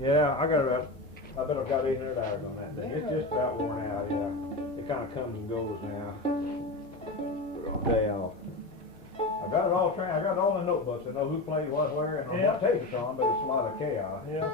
Yeah, I got about, I bet I've got 800 hours on that thing. It's just about worn out, yeah. It kind of comes and goes now. Day off. I got it all trained. I got it all in the notebooks. I know who played what, where, and on what tape it's on, but it's a lot of chaos. Yeah.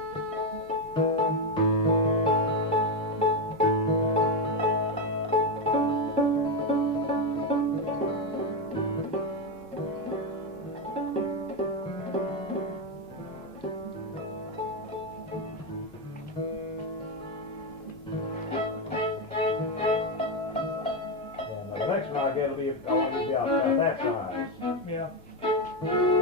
It'll be, I want it to be about that size. Yeah.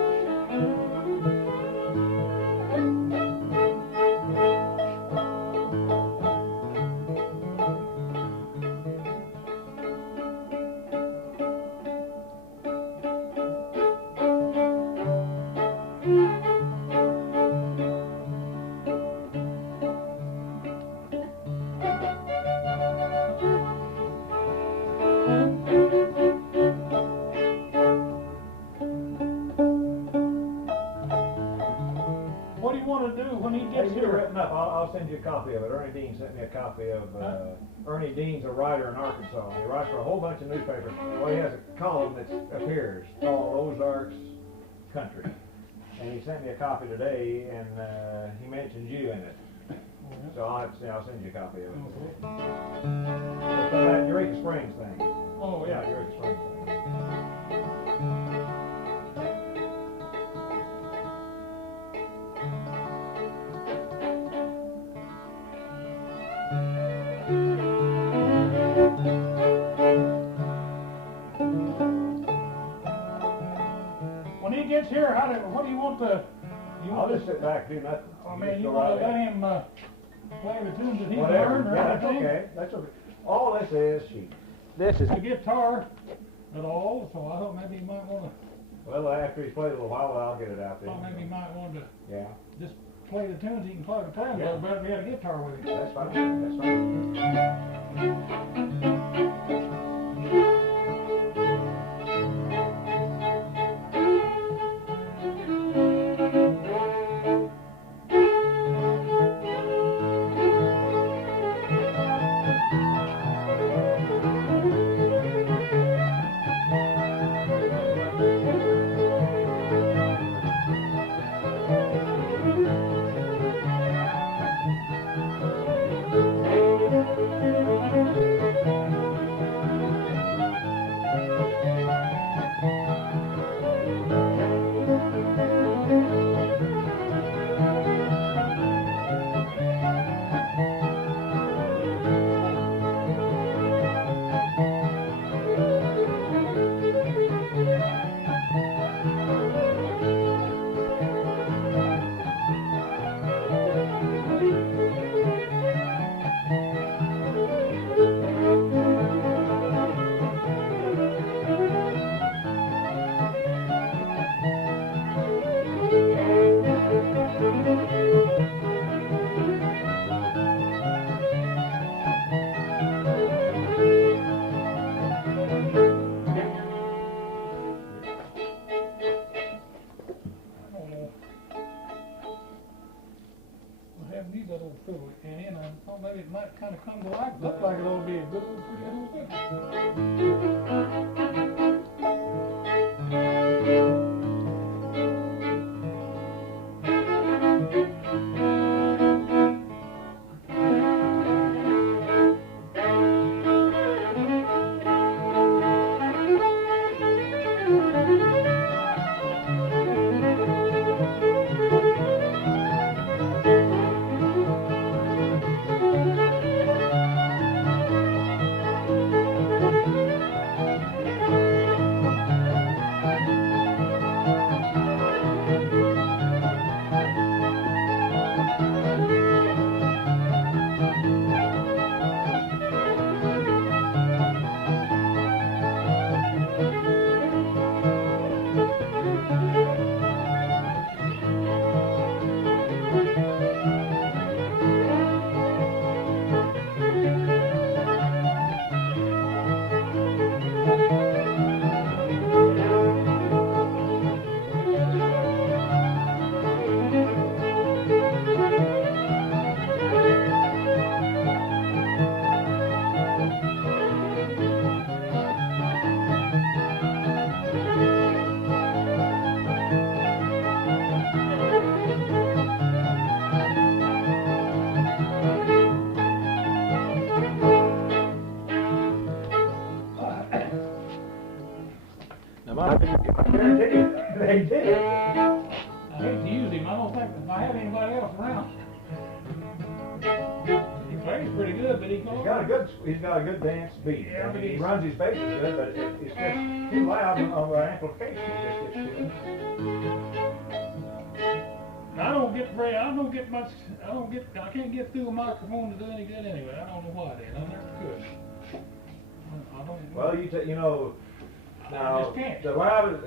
I'll send you a copy of it. Ernie Dean sent me a copy of, Ernie Dean's a writer in Arkansas. He writes for a whole bunch of newspapers. Well, he has a column that appears called Ozarks Country. And he sent me a copy today, and he mentions you in it. So I'll send you a copy of it. It's on that Eureka Springs thing. Oh, yeah. Eureka Springs thing. When he gets here, what do you want to? I'll just sit back and do nothing. I mean, you want to let him play the tunes that he's Whatever. learned or Yeah, that's anything? okay. That's okay. All this is, this is The guitar at all, so I thought maybe you might want to. Well, after he's played a little while, I'll get it out there. Thought maybe you might want to Yeah, just play the tunes. He can play the tunes. Yeah. Better if he had a guitar with him. that's fine. That's fine. These little fiddle in, and I thought maybe it might kind of come to life. Looks like it ought to be a good old, pretty old fiddle. I guarantee you, they did. I hate to use him. I don't think if I had anybody else around. He plays pretty good, but he's got a good dance beat. Yeah, I but mean, he he's- runs his bases good, but it's just too loud on the amplification. It just gets I can't get through a microphone to do any good anyway. I don't know why then. I never could. I don't. well, you know, I now, just can't. the loud,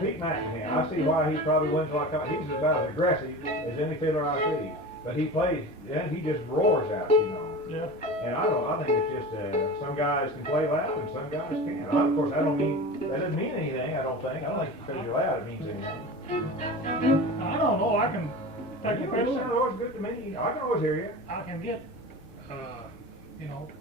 Pete McCann, I see why he probably wins like, he's about as aggressive as any fiddler I see. But he plays, and he just roars out, you know. Yeah. And I think it's just, some guys can play loud and some guys can't. Of course, that doesn't mean anything, I don't think. I don't think because you're loud it means anything. I don't know. I can take You a know, it fiddle. sounds always good to me. I can always hear you. I can get,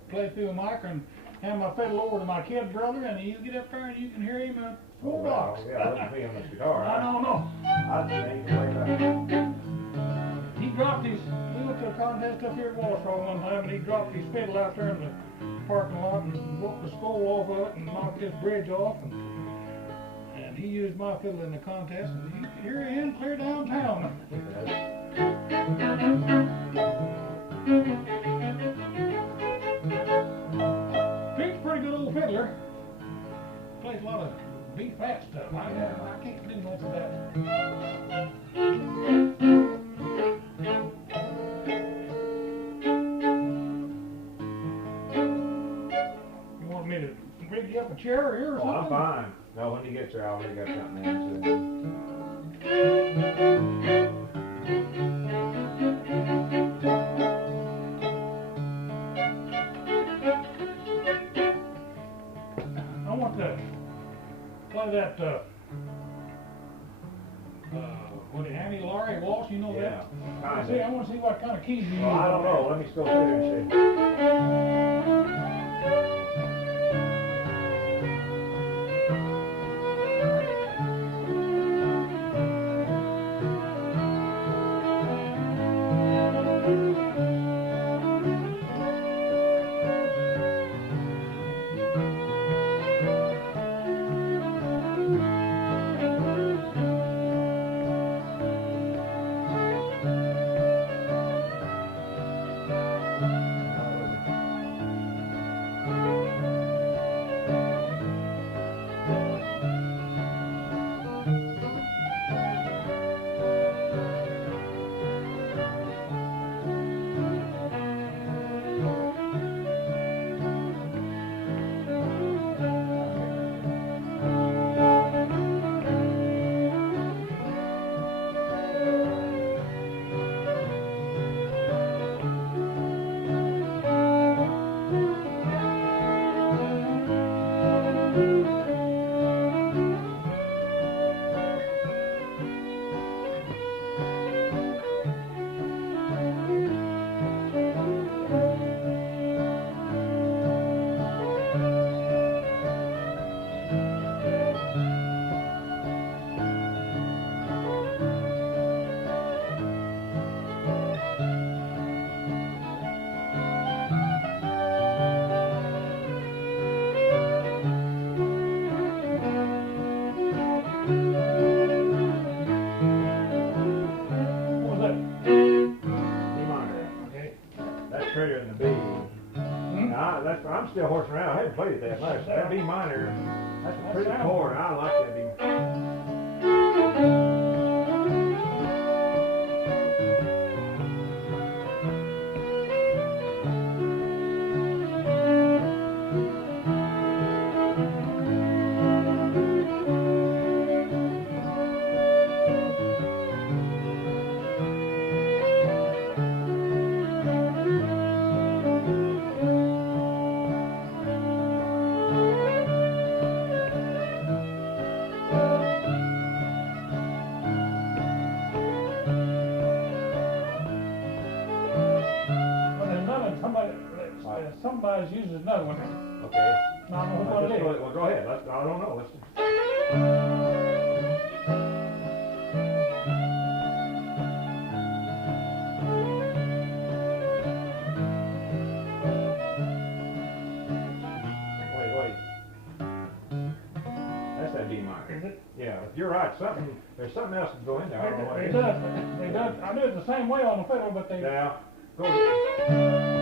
play through a mic and hand my fiddle over to my kid brother, and you get up there and you can hear him full box. Yeah, look at me on this guitar. I don't know. I think he can play that. He dropped his, we went to a contest up here at Waterfall one time, and he dropped his fiddle out there in the parking lot and broke the skull off of it and knocked his bridge off. And he used my fiddle in the contest, and you could hear him clear downtown. Pete's a pretty good old fiddler. Plays a lot of B-flat stuff. I can't do much of that. You want me to rig you up a chair here or something? Oh, I'm fine. No, when he gets there, I already got something in. I want to play that, Annie Laurie Waltz, you know Yeah, that? kinda. I want to see what kind of keys you use. Well, I don't know. Let me still sit here and see. prettier than the B. Now, I'm still horsing around. I haven't played it that much. That B minor, that's a pretty chord. I like that B. Somebody's using another one. Okay. I don't know what it is. Well, go ahead. I don't know. Let's. Wait. That's that B you're right. There's something else that's going in there. I don't know what It it does. is. It does. I do it the same way on the fiddle, but they. Now, go ahead.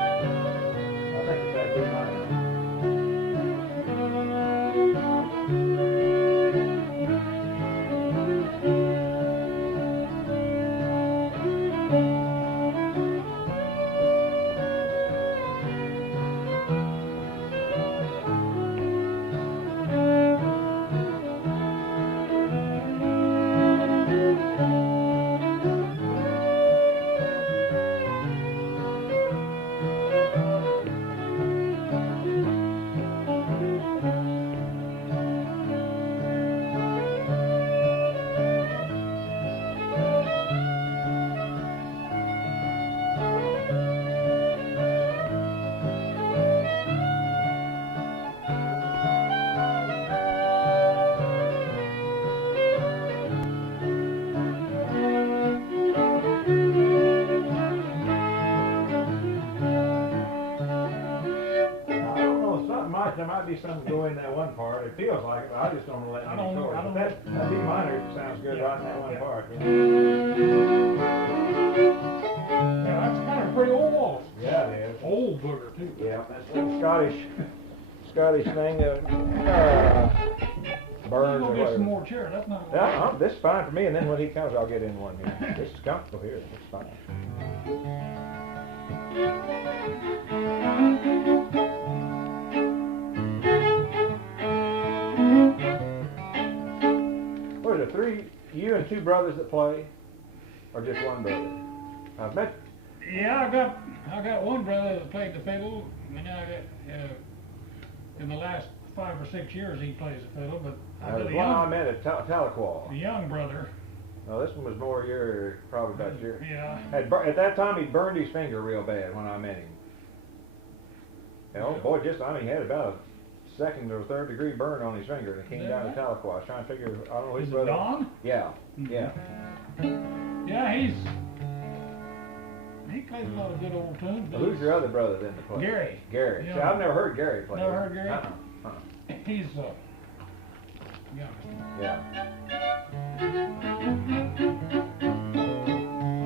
I think it's that B minor. There might be something going in that one part. It feels like it, but I just don't want to let I it don't- record. I don't- But that B minor sounds good Yeah. right in that one Yeah. part. Yeah, that's kind of a pretty old waltz. Yeah, it is. Old booger too. Yeah, that's the Scottish thing. Burns or We'll get some whatever. more chair. That's not. Yeah, this is fine for me, and then when he comes, I'll get in one here. This is comfortable here. It's fine. What are there, three, you and two brothers that play, or just one brother? I've met. Yeah, I got one brother that played the fiddle, and I got in the last 5 or 6 years he plays the fiddle, but There was one I met at Tahlequah. the young brother. No, this one was more probably about your. Yeah. At that time, he burned his finger real bad when I met him. And oh boy, he had about a 2nd or 3rd degree burn on his finger, and it came down to Tahlequah. I was trying to figure, I don't know which Is it brother. Don? Yeah, Mhm. yeah. Yeah, he plays a lot of good old tunes. Well, who's your other brother then to play? Gary. Gary. Yeah. See, I've never heard Gary play. Never heard Gary? Uh-uh. He's young. Yeah.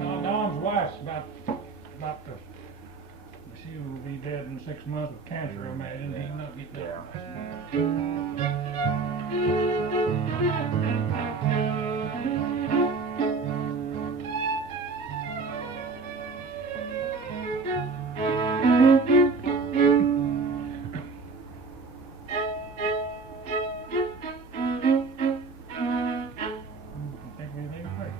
Now, Don's wife's about to. She will be dead in 6 months of cancer, I imagine. Yeah. He's not getting Yeah. Think of anything to play.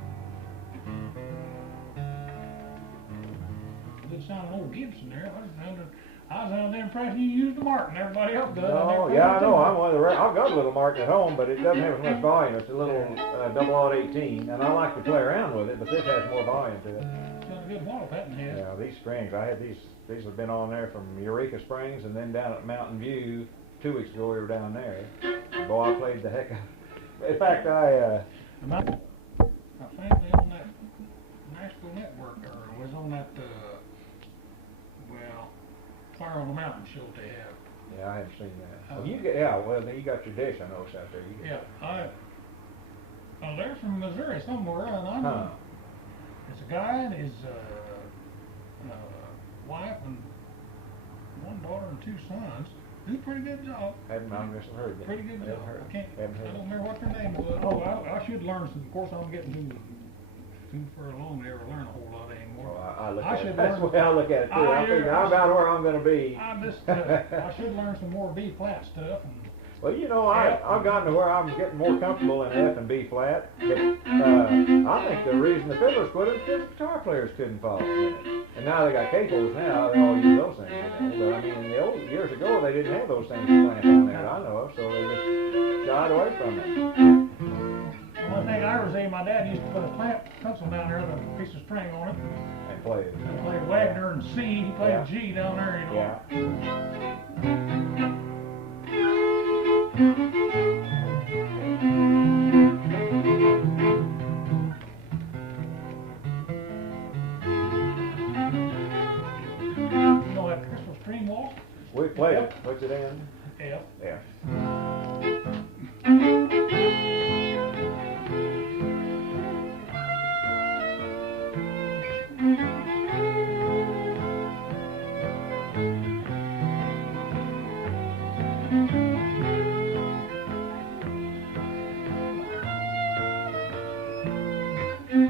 Did sound an old Gibson there. I was under the impression you used the Martin. Everybody else does. Oh, yeah, I know. I'm one of the. I've got a little Martin at home, but it doesn't have as much volume. It's a little double 18, and I like to play around with it, but this has more volume to it. It's got a good wallop pattern here. Yeah, these strings, I had these have been on there from Eureka Springs, and then down at Mountain View 2 weeks ago we were down there. Boy, I played the heck out. In fact, My family on that Nashville Network, or was on that, Fire on the Mountain show they have. yeah, I hadn't seen that. Well, you got your dish, I know, out there. You Yeah, get they're from Missouri somewhere, and I know. Huh. It's a guy and his wife and one daughter and 2 sons. Do a pretty good job. Hadn't heard that. Pretty good job. Haven't heard. I Haven't heard. don't remember what their name was. Oh, I should learn some. Of course, I'm getting too far along to ever learn a whole lot anymore. Well, I look I at should it. That's learn- the way I look at it too. I figure I'm about where I'm going to be. I should learn some more B flat stuff. And Well, you know, I've gotten to where I'm getting more comfortable in F and B flat. But I think the reason the fiddlers quit it is because guitar players couldn't follow it. And now they got capos now, they all use those things. But I mean, in the old years ago, they didn't have those things playing on there that I know of, so they just shied away from it. one thing I ever seen, my dad used to put a clamp pencil down there with a piece of string on it. And play it. He played Wagner and C. He played Yeah. G down there, you know. Yeah. Oh,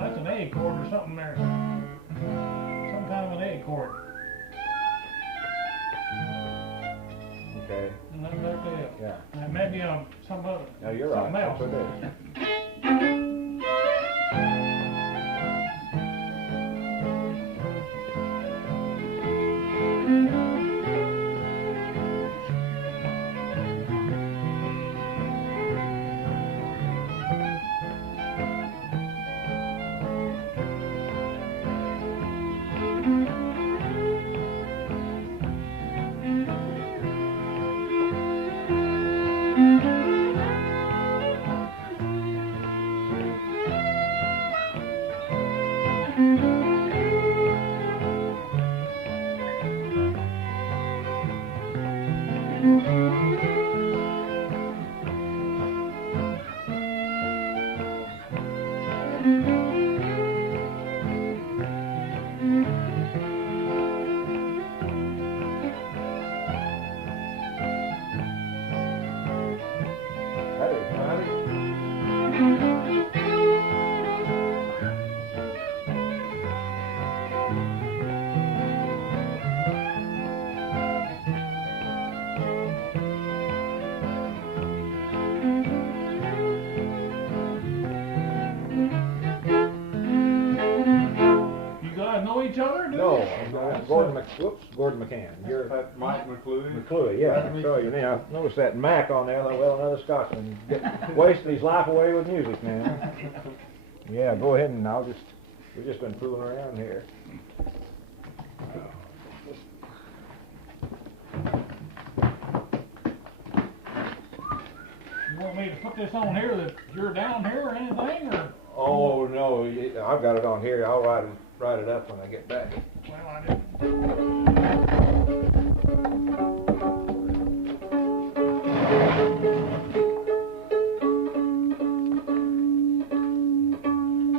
that's an A chord or something there. Some kind of an A chord. Okay. And that's right there. Yeah. And maybe some other. No, you're right. Something else. That's what it is. That is nice. You guys know each other, do No, you? Gordon McCann. You're That's Mike McCluey. McCluey, yeah. So you know, I noticed that Mac on there. Well, another Scotsman wasting his life away with music, man. Yeah, go ahead and we've just been fooling around here. You want me to put this on here that you're down here or anything, or? Oh no, I've got it on here. I'll write it up when I get back. Well, I didn't.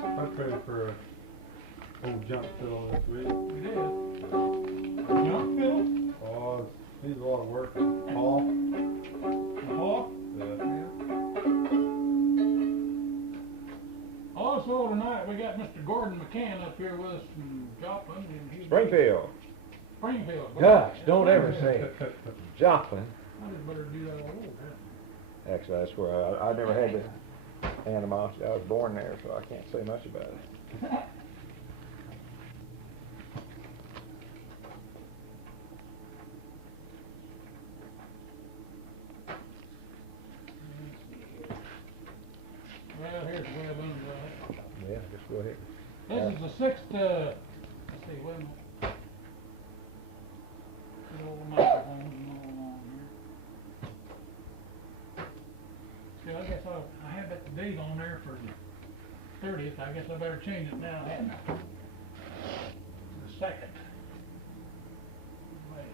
I traded for old junk fiddle this week. You did. Junk fiddle? Oh, it needs a lot of work. Paul. Hawk? Yeah. Also tonight we got Mr. Gordon McCann up here with us from Joplin. And he's Springfield. Springfield. Gosh, don't ever say it. Joplin. I just better do that all over. Actually, that's where I never had the animosity. I was born there, so I can't say much about it. Well, here's the way I've done it. Yeah, just go ahead. This is the sixth, let's see, wait a minute. Get all the microphones and all along here. See, I guess I had that date on there for the 30th. I guess I better change it now, hadn't I? The second. Wait.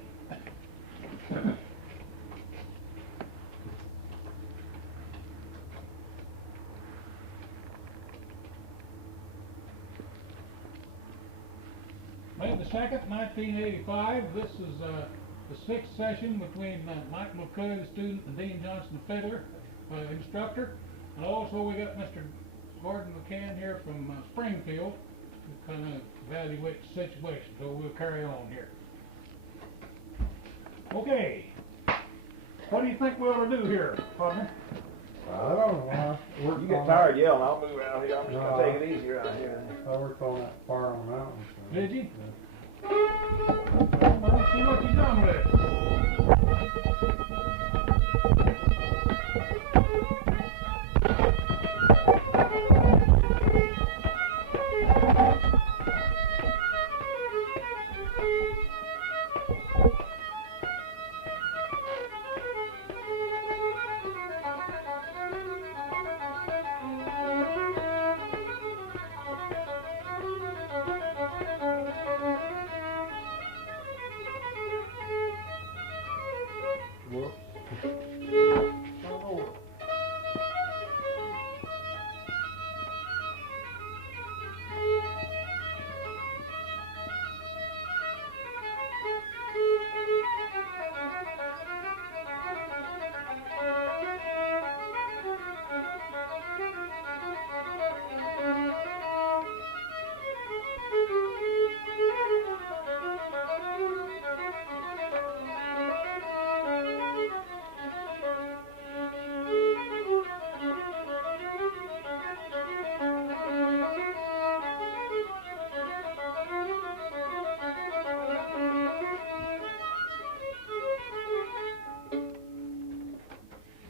May the 2nd, 1985. This is the sixth session between Mike McCluey, the student, and Dean Johnston, the fiddler, instructor. And also we got Mr. Gordon McCann here from Springfield to kind of evaluate the situation. So we'll carry on here. Okay. What do you think we ought to do here, partner? I don't know. You get tired yelling, I'll move out here. I'm just going to take it easier out here. I worked on that fire on the mountain. So. Did you? Yeah. Well, let's see what you done with it. Whoops. Start over.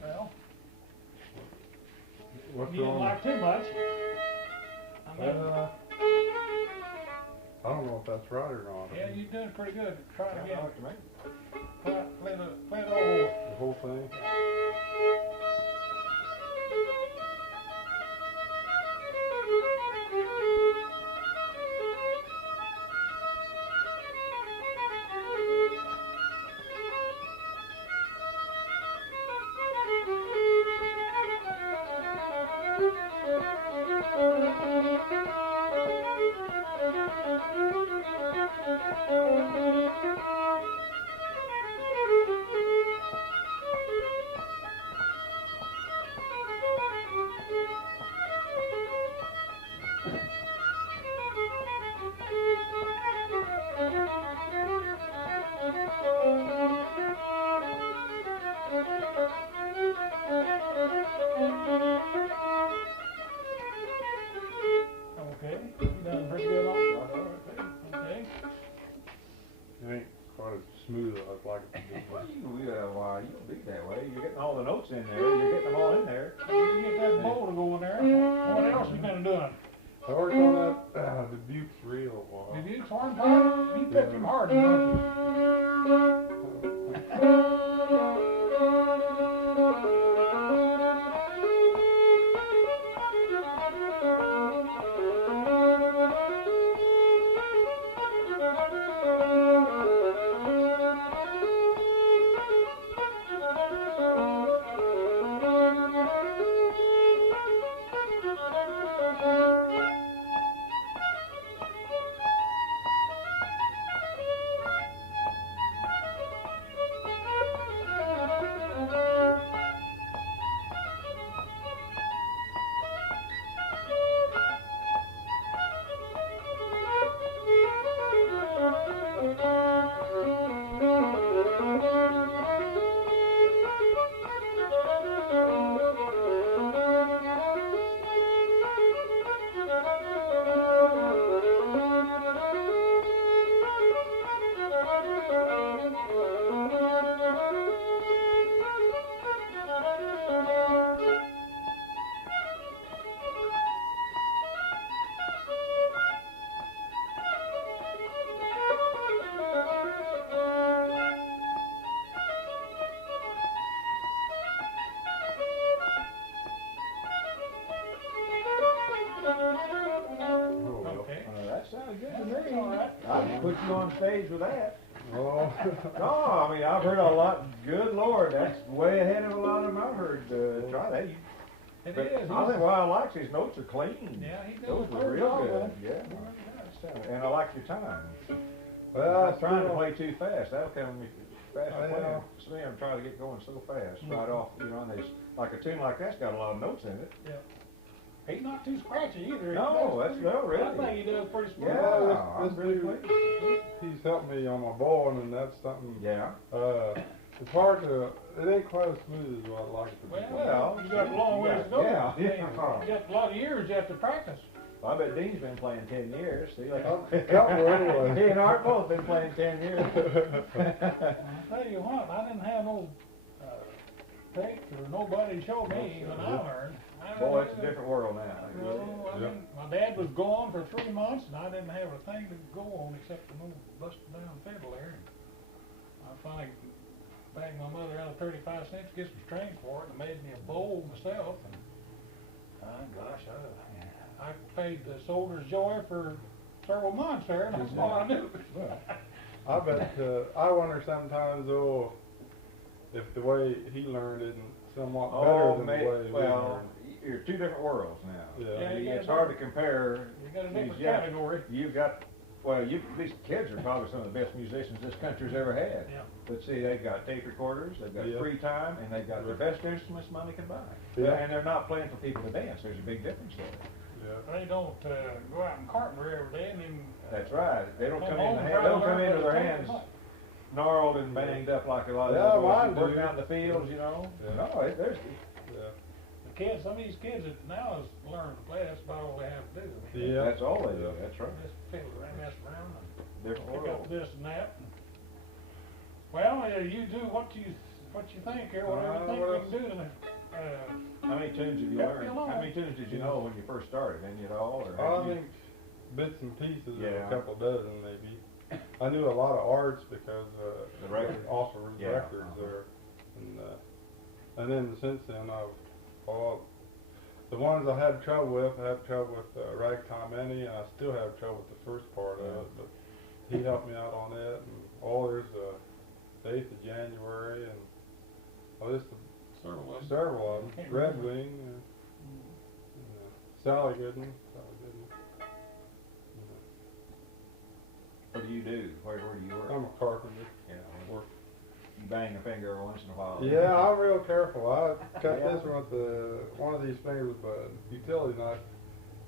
Well, What's you didn't wrong? like too much. I mean, I don't know if that's right or not. yeah, you're doing pretty good. Try it again. Like to me. Play the whole. The whole thing? Okay, you done pretty good on it. Okay. It ain't quite as smooth as I'd like it to be. Well, why you don't be that way. You're getting all the notes in there. You're getting them all in there. You get that bowl to go in there. What else you been doing? I worked on that Dubuque's reel a while. Did you Hornpipe? You picked him hard, don't you? Okay. That sounds good to me. All right. I'd put you on stage with that. Oh. No, I mean, I've heard a lot. Good Lord, that's way ahead of a lot of them I've heard. Try that. It But is. I think what I like his notes are clean. Yeah, he does Those a were good real job good. with Yeah. it. He really does. And I like your time. Well, I was trying to play too fast. That'll come fast Oh, playing. yeah. See, I'm trying to get going so fast. Right off, you know, and there's like a tune like that's got a lot of notes in it. He's not too scratchy either. No, that's no really. I think he does pretty smooth. Yeah, Well, I'm this really dude- pleased. He's helped me on my bowling, and that's something. Yeah. It's hard to. It ain't quite as smooth as what I'd like it to be. Well, you got a long ways to go. Yeah. You got a lot of years you have to practice. I bet Dean's been playing 10 years. See, like, A couple anyway. he and Art both been playing 10 years. I tell you what, I didn't have no tapes or nobody to show me when I learned. Boy, it's a different world now. No, I Yeah. mean, my dad was gone for 3 months, and I didn't have a thing to go on except the little busted down fiddle there. I finally bagged my mother out of 35 cents to get some strings for it, and made me a bowl myself. And gosh, I paid the soldier's joy for several months there, and that's all I knew. I bet. I wonder sometimes though if the way he learned isn't somewhat better than the way we well, learned. you're two different worlds now. Yeah. It's hard to compare. You got a different Yeah. category. You've got, these kids are probably some of the best musicians this country's ever had. Yeah. But see, they've got tape recorders, they've got Yeah. free time, and they've got the best instruments money can buy. Yeah. And they're not playing for people to dance. There's a big difference there. Yeah. They don't go out and carpenter every day and then. That's right. They don't come in. home They and don't try come to into learn their what hands it's gnarled and banged up like a lot of Yeah, those mine boys working do. out in the fields, you know. Yeah. No, there's Yeah. The kids, some of these kids that now is learning to play, that's about all they have to do. I mean, Yeah. that's all they do. That's right. Just fiddle around, mess around, and Different pick world. up this and that. Well, you do what you think here, whatever you think what we else? can do to, How many tunes have you Help me learned? along. How many tunes did you know when you first started? Any at all? Or I have you- think bits and pieces, Yeah. a couple dozen maybe. I knew a lot of arts because The records. they offer Yeah. records there, and then since then the ones I had trouble with, Ragtime Annie, and I still have trouble with the first part of it, but he helped me out on it. And there's the 8th of January, and just several of them. several of them. Can't Red remember. Wing, Sally Goodman. What do you do? Where do you work? I'm a carpenter. Yeah, work. You bang a finger every once in a while. Yeah, I'm real careful. I cut Yeah. this one with one of these fingers with a utility knife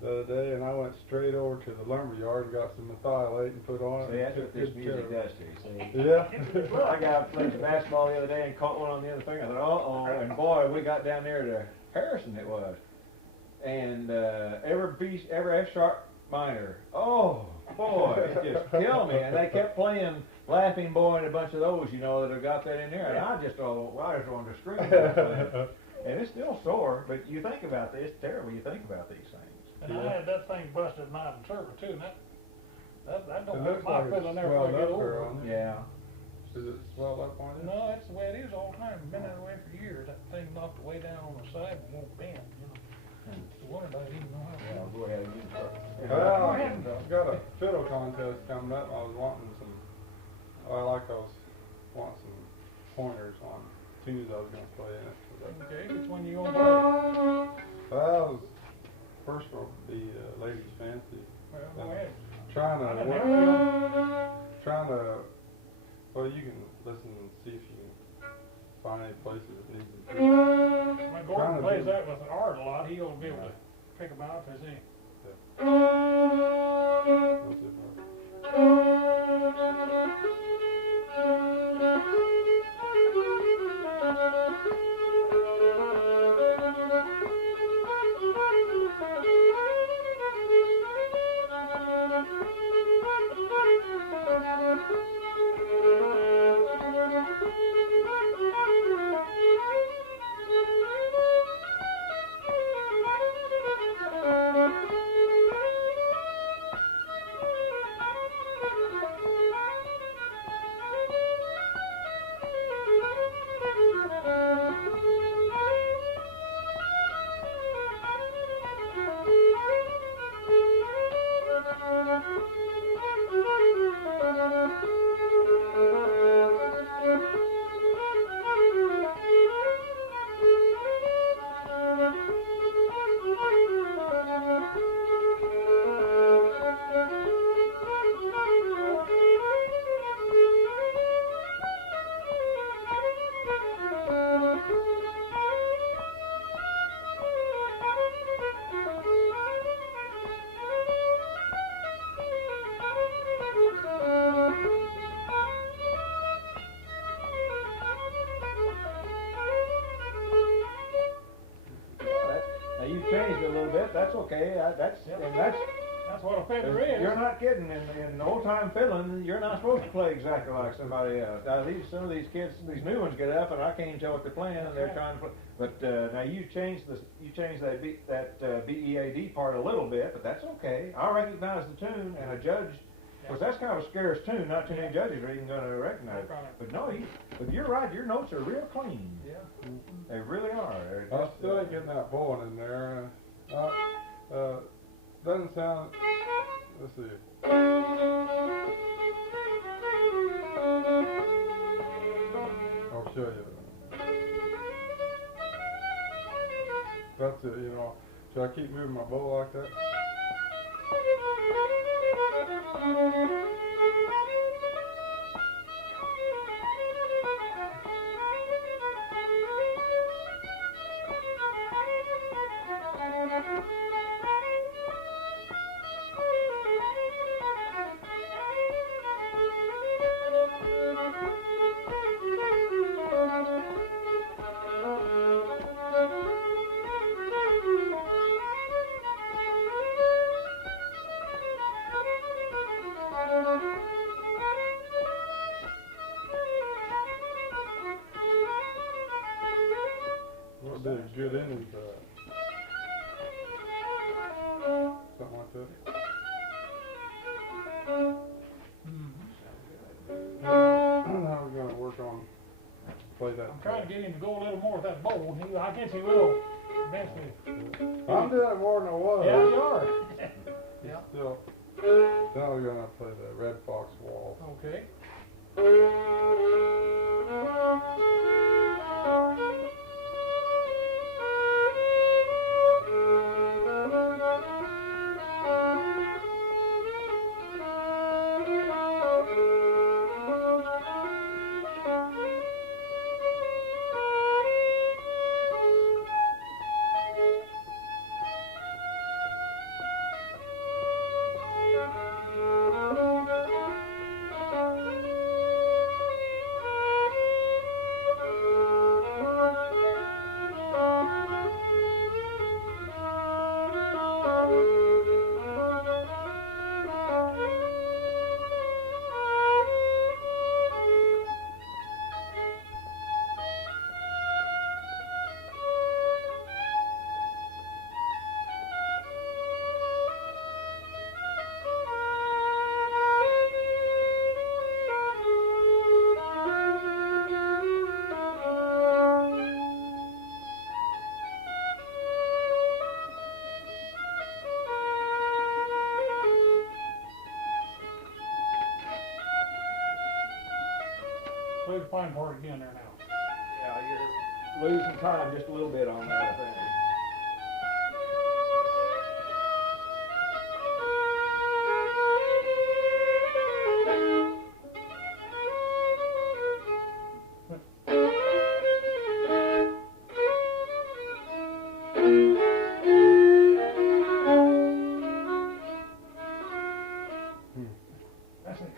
the other day, and I went straight over to the lumber yard and got some methylate and put on it. See, that's and what this took music care of does to you, see? it. Yeah. I got out playing some basketball the other day and caught one on the other finger. I thought, and boy, we got down there to Harrison it was. And every F sharp minor, oh boy, it just killed me. And they kept playing Laughing Boy and a bunch of those, you know, that have got that in there. And I just wanted to scream. And it's still sore, but you think about this, it's terrible, you think about these things. And I had that thing busted in my interpreter too, and that don't It make looks my like fiddle it's never swelled really get up there over. on it. Yeah. Is it swelled up on you? No, that's the way it is all the time. Been that way for years. That thing knocked way down on the side and won't bend, you know. The one about even know how to Yeah, do go ahead. You start. Well, I've got a fiddle contest coming up. I was wanting I was wanting some pointers on tunes I was going to play in it. Okay, which one you gonna play? Well, first one would be Lady's Fancy. Well, go ahead. Trying I to, didn't have well, you can listen and see if you can find any places that need improvement. My Trying Gordon to plays do- that with Art a lot. He'll be able to pick them out if there's any. Let's see if Now you've changed it a little bit. That's okay. That's what a fiddler is. You're not kidding. In old time fiddling, you're not supposed to play exactly like somebody else. Now some of these kids, these new ones get up and I can't even tell what they're playing, and they're trying to play. But now you changed that BEAD part a little bit, but that's okay. I recognize the tune, and a judge. Because that's kind of a scarce tune. Not too many judges are even going to recognize it. But no, but you're right. Your notes are real clean. Yeah. They really are. I still ain't getting that bowling in there. Doesn't sound. Let's see. I'll show you. That's it, you know. Should I keep moving my bow like that? What did a good ending to that? Something like that. Now we're gonna work on play that. I'm trying to get him to go a little more with that bowl. I guess he will eventually. I'm doing it more than I was. Yeah, you are. Yeah. Still. Now we're gonna play the Red Fox Waltz. Okay. Play the fine part again there now. Yeah, you're losing time just a little bit on that, I think. That's it.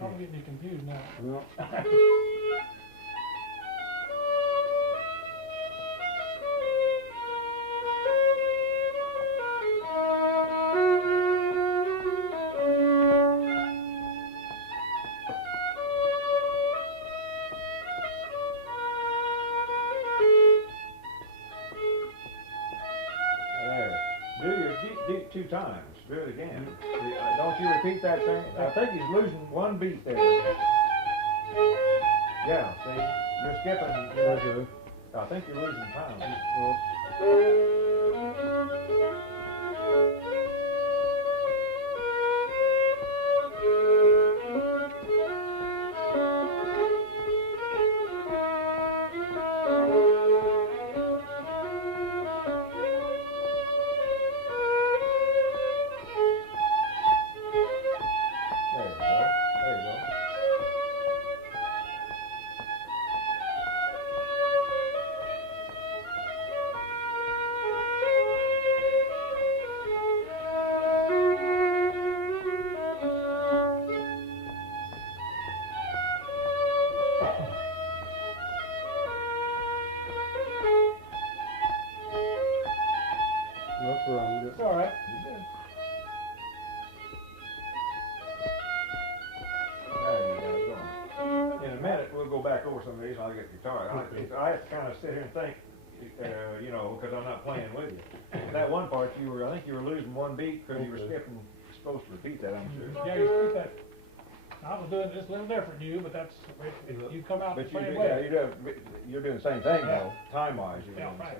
I'm getting you confused now. No. There. Do your deep 2 times. Do it again. Don't you repeat that thing? I think he's losing 1 beat there. Yeah, see? You're skipping. Okay. I think you're losing time. There you go. There you go. That's where I'm It's getting. all right. There you go. In a minute, we'll go back over some of these and I'll get the guitar. I have to kind of sit here and think, you know, because I'm not playing with you. That one part, I think you were losing one beat because you were skipping. Supposed to repeat that, I'm sure. Yeah, you repeat that. I was doing this a little different than you, but that's, you come out the same way. Yeah, you're doing the same thing though, time-wise. Yeah, right.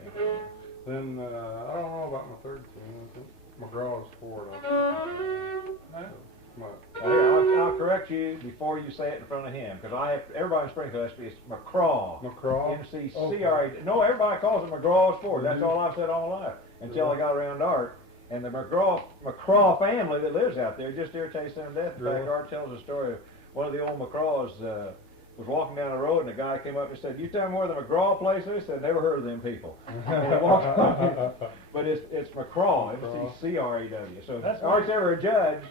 Then, I don't know about my third tune. I think McCraw's forward. Huh? I'll correct you before you say it in front of him, because everybody in Springfield has to be McCraw. McCraw? M-C-C-R-A. No, everybody calls it McCraw's Ford. That's all I've said all my life, until I got around Art. And the McCraw family that lives out there just irritates them to death. In fact, Art tells a story of one of the old McCraws was walking down the road, and a guy came up and said, "You tell me where the McCraw place is?" He said, "Never heard of them people." And he walked up, but it's McCraw, M-C-C-R-A-W. So if Art's ever a judge,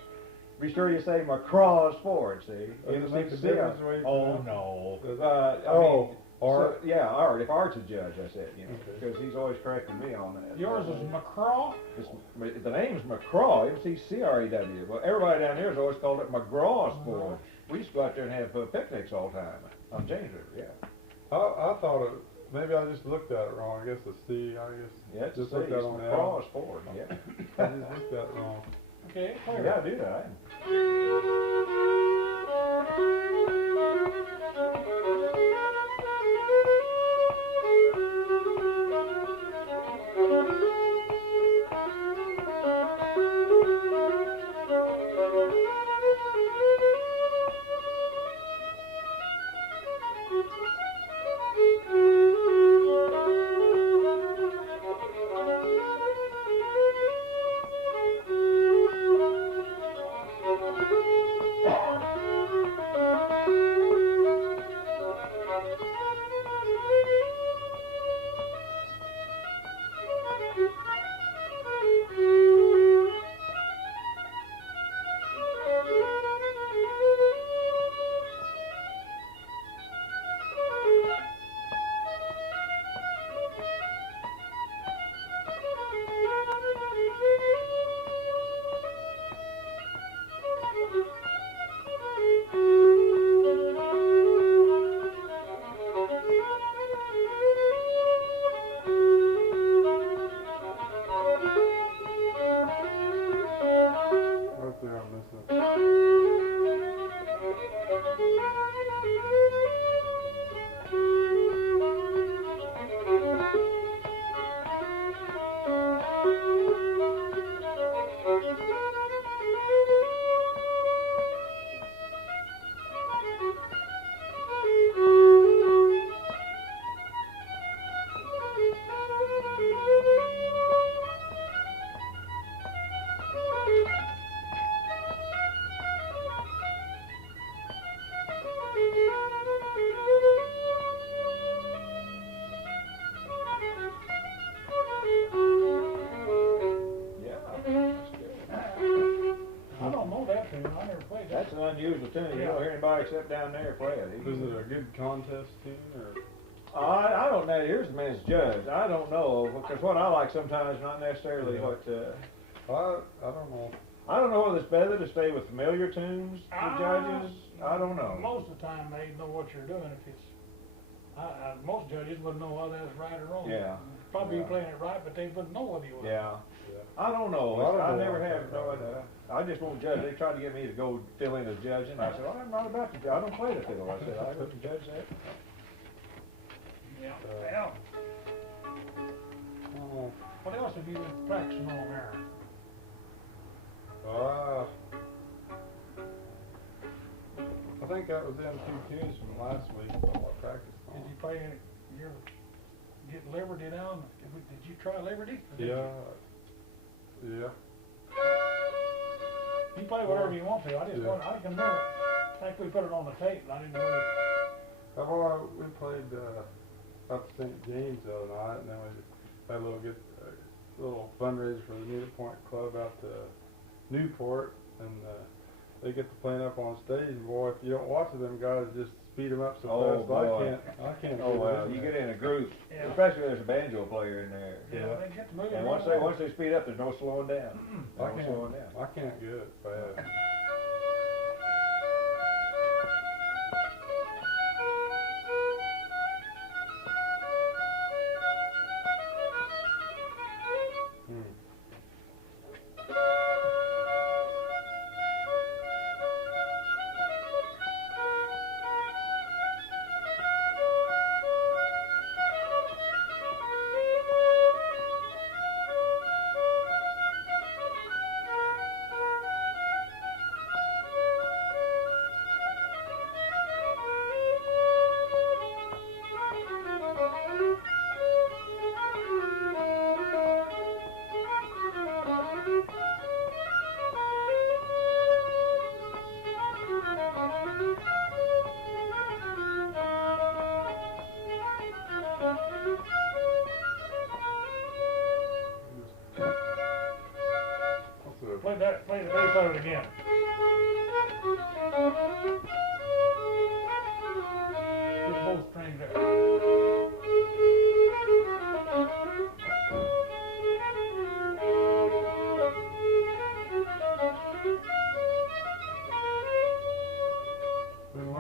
be sure you say McCraw's Ford, see? M-C-C-R-A. Oh, no. Art? Art. If Art's a judge, I said, you know, because he's always correcting me on that. Yours is McCraw? The name's McCraw, M-C-C-R-A-W. Well, everybody down here has always called it McCraw's Ford. We used to go out there and have picnics all the time on James River, yeah. I thought maybe I just looked at it wrong. I guess the C, Yeah, it's just a C, looked at it's it on the McCraw's Ford, yeah. I just looked at it wrong. Okay, You gotta do that. That's an unusual tune. You don't hear anybody except down there play it. Is it a good contest tune, or? I don't know. Here's the man's judge. I don't know, because what I like sometimes not necessarily what. I don't know. I don't know whether it's better to stay with familiar tunes for judges. I don't know. Most of the time they know what you're doing. If it's most judges wouldn't know whether that's right or wrong. Yeah. Probably you playing it right, but they wouldn't know whether you were. Yeah. I don't know. I never have no idea. I just won't judge. They tried to get me to go fill in as judge, and I said, "Oh, I'm not about to judge. I don't play the fiddle." I said, "I wouldn't judge that." Yeah. What else have you been practicing on there? I think that was them 2 tunes from last week that I practiced on. Did you play your get Liberty down? Did you try Liberty? Yeah. Yeah. You play whatever you want to. I can remember. I think we put it on the tape, but I didn't know. We played up St. James the other night, and then we had a little fundraiser for the Needle Point Club out to Newport, and they get to playing up on stage. And boy, if you don't watch it, them guys just speed them up so fast. Boy. I can't. Oh well, you get in a group, especially if there's a banjo player in there. Yeah, they get to move. And once they speed up, there's no slowing down. I can't get it fast. it again. Get both strings there. Been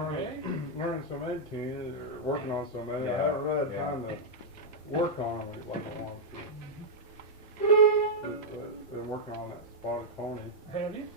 learning so many tunes, or working on so many. I Yeah. haven't really had Yeah. time to work on them like I want to. Been working on that Spotted Pony. Have you?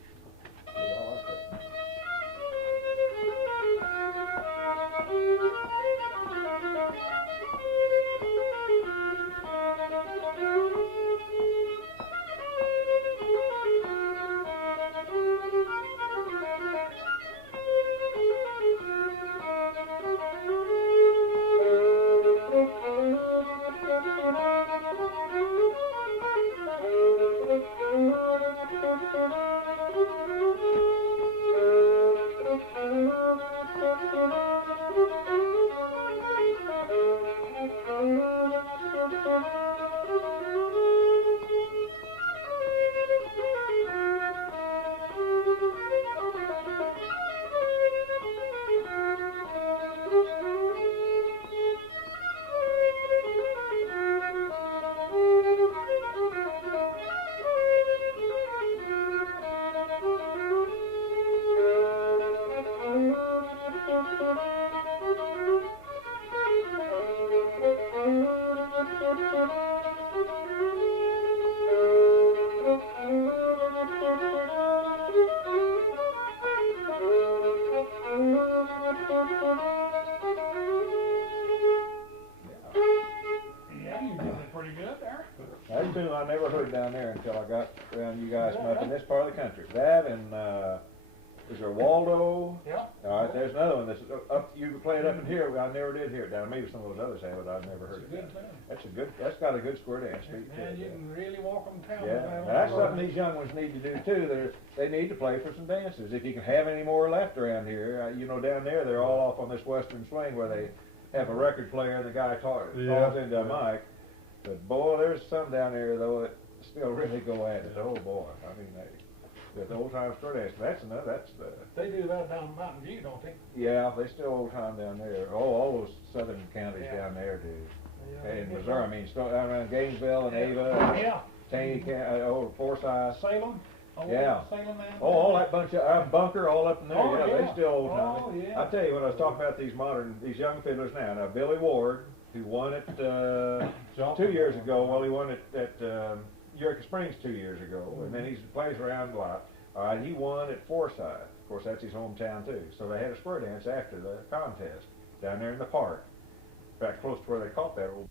Yeah, you did it pretty good there. That's two I never heard down there until I got around you guys from up in this part of the country. That and, is there Waldo? Yeah. All right, there's another one that's up, you play it up in here, I never did hear it down, maybe some of those others have it, I've never heard It's it a down. good tune. That's got a good square dance beat to And you it. can really walk them town. Yeah, without now that's them. something these young ones need to do too, they need to play for some dances. If you can have any more left around here, you know, down there, they're all off on this western swing where they have a record player and the guy talks into a mic. But boy, there's some down there though that still really go at it, oh boy, I mean, the old time square dance, that's the, They do that down in Mountain View, don't they? yeah, they still old time down there. Oh, all those southern counties Yeah. down there do. Yeah, In they Missouri, I mean, down around Gainesville and Ava, Yeah. Taney, Forsyth. Salem? Oh, Yeah. Salem man? Oh, all that bunch of, Bunker, all up in there, Oh, yeah, they yeah. still old time. Oh, yeah. I tell you what, I was talking about these young fiddlers now Billy Ward, who won it, 2 years ago, well, he won it at, Eureka Springs 2 years ago, and then he plays around a lot. All right, he won at Forsyth. Of course, that's his hometown too. So they had a square dance after the contest down there in the park. In fact, close to where they caught that old.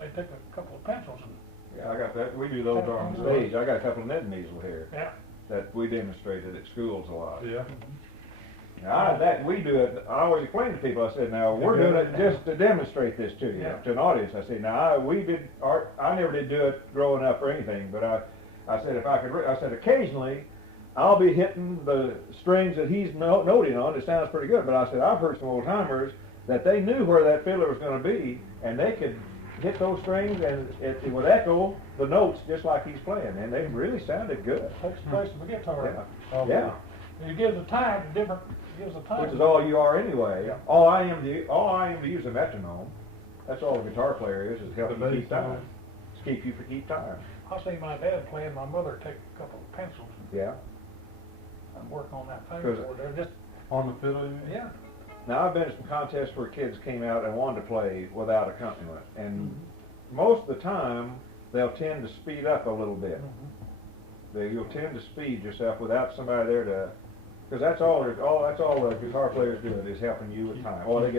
They took a couple of pencils and, Yeah, I got that. We do those on stage. I got a couple of knitting easel here yeah. that we demonstrated at schools a lot. Yeah. Now, we do it, I always explain to people, I said, now, we're doing it just to demonstrate this to you, Yeah. to an audience. I said, now, I never did do it growing up or anything, but I said, if I could, I said, occasionally, I'll be hitting the strings that he's noting on, it sounds pretty good, but I said, I've heard some old timers that they knew where that fiddler was gonna be, and they could hit those strings, and it would echo the notes just like he's playing, and they really sounded good. Takes the place of a guitar. Yeah, yeah. It gives the time different, gives the time. Which is all you are anyway. All I am to use a metronome. That's all a guitar player is help you keep time. Just keep time. I see my dad playing, my mother take a couple of pencils Yeah. and work on that Because- fingerboard. They're just, On the fiddle, you mean? yeah. Now I've been to some contests where kids came out and wanted to play without accompaniment, and most of the time they'll tend to speed up a little bit. You'll tend to speed yourself without somebody there to, because that's all the guitar players do is helping you with time. Or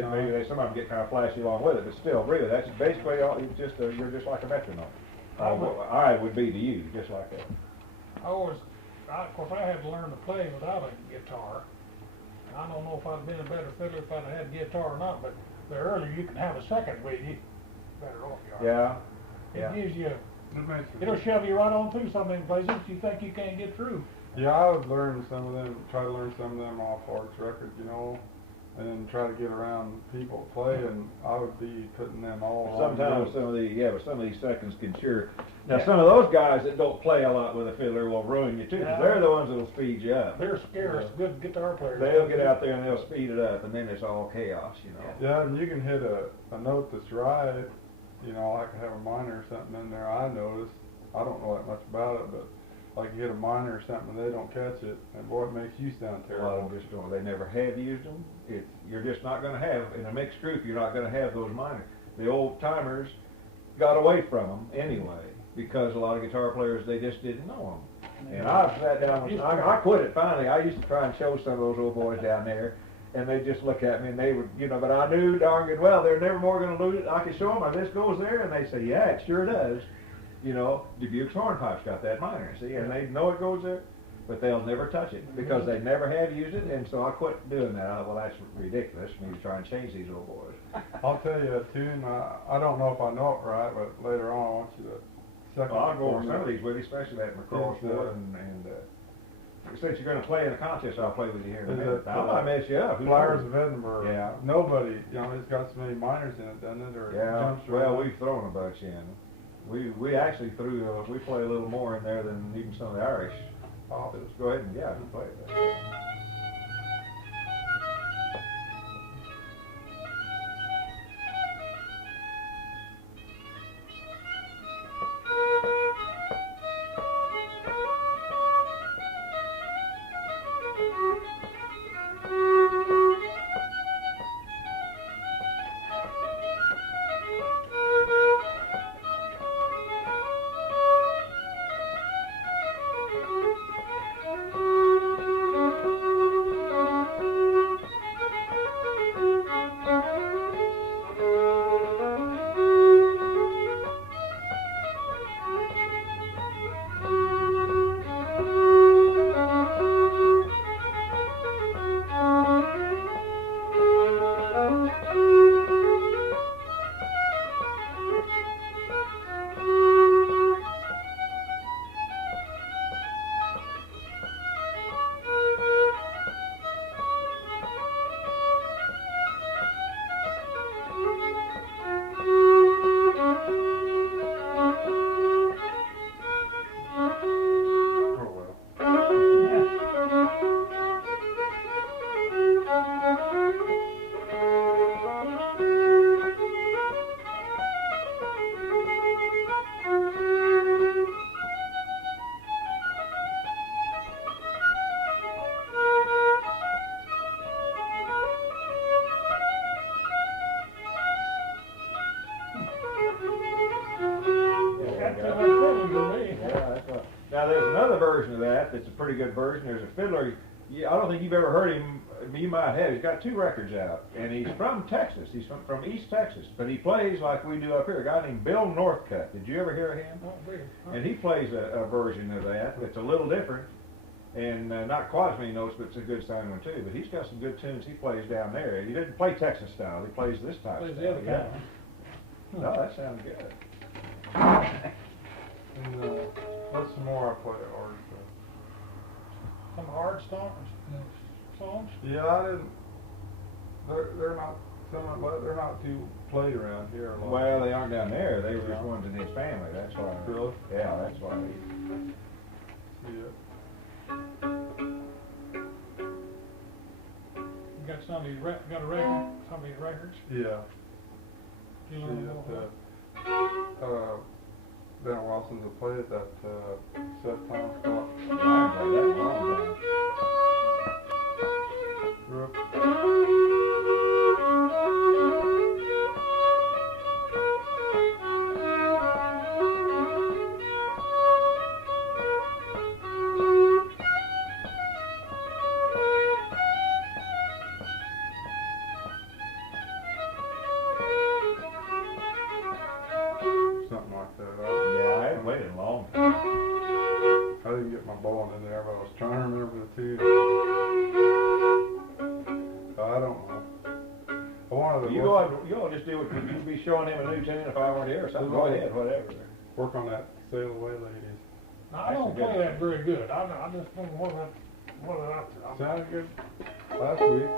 some of them get kind of flashy along with it, but still, really, that's basically all. It's just you're just like a metronome. I would be to you, just like that. Of course, I had to learn to play without a guitar. I don't know if I'd been a better fiddler if I'd had a guitar or not, but the earlier you can have a second with you, better off you are. Yeah. It gives you, it'll shove you right on through some of them places you think you can't get through. Yeah, I would learn some of them, try to learn some of them off Arts records, you know, and then try to get around people to play, and I would be putting them all on. Sometimes some of these seconds can sure. Now some of those guys that don't play a lot with a fiddler will ruin you too, because they're the ones that'll speed you up. They're scarce, good guitar players. They'll get out there and they'll speed it up, and then it's all chaos, you know. Yeah, and you can hit a note that's right, you know, I could have a minor or something in there, I noticed. I don't know that much about it, but like you hit a minor or something and they don't catch it, and boy, it makes you sound terrible. A lot of them just don't. They never have used them. You're just not going to have, in a mixed group, you're not going to have those minors. The old timers got away from them anyway, because a lot of guitar players, they just didn't know them. And I sat down, I quit it finally. I used to try and show some of those old boys down there, and they'd just look at me and they would, you know, but I knew darn good well they're never more going to lose it. I could show them, this goes there, and they say, yeah, it sure does. You know, Dubuque's Hornpipe's got that minor, see, and they know it goes there, but they'll never touch it because they never have used it, and so I quit doing that. I thought, well, that's ridiculous for me to try and change these old boys. I'll tell you a tune, I don't know if I know it right, but later on I want you to second. Well, I'll go over some of these with you, especially that McCraw sport, and since you're going to play in a contest, I'll play with you here in a minute. I might mess you up. Flyers of Edinburgh. Yeah. Nobody, you know, it's got so many minors in it, doesn't it? Or Well, we've thrown a bunch in. We actually threw, we play a little more in there than even some of the Irish. Let's go ahead and, play it. Now there's another version of that that's a pretty good version. There's a fiddler, I don't think you've ever heard him, you might have. He's got 2 records out, and he's from Texas. He's from East Texas, but he plays like we do up here. A guy named Bill Northcutt. Did you ever hear of him? And he plays a version of that that's a little different, and not quite as many notes, but it's a good sounding one too. But he's got some good tunes he plays down there. He doesn't play Texas style. He plays this type Plays style. the other kind. No, that sounds good. And what's some more I play at Art? Some hard songs? Yeah, I didn't. They're not. They're not too played around here a lot. Well, they aren't down there. They were just ones in his family. That's why. Really? Yeah, that's why. Yeah. You got some of these, got a record, some of these records? Yeah. You learn more about? Been a while since I played that Seth Thomas Scott. Yeah, I haven't played that in a long time. just do what, you'd be showing him a new tune if I weren't here or something, go ahead, whatever. Work on that Sail Away Ladies. I don't play that very good. I just don't know what I Sounded good last week.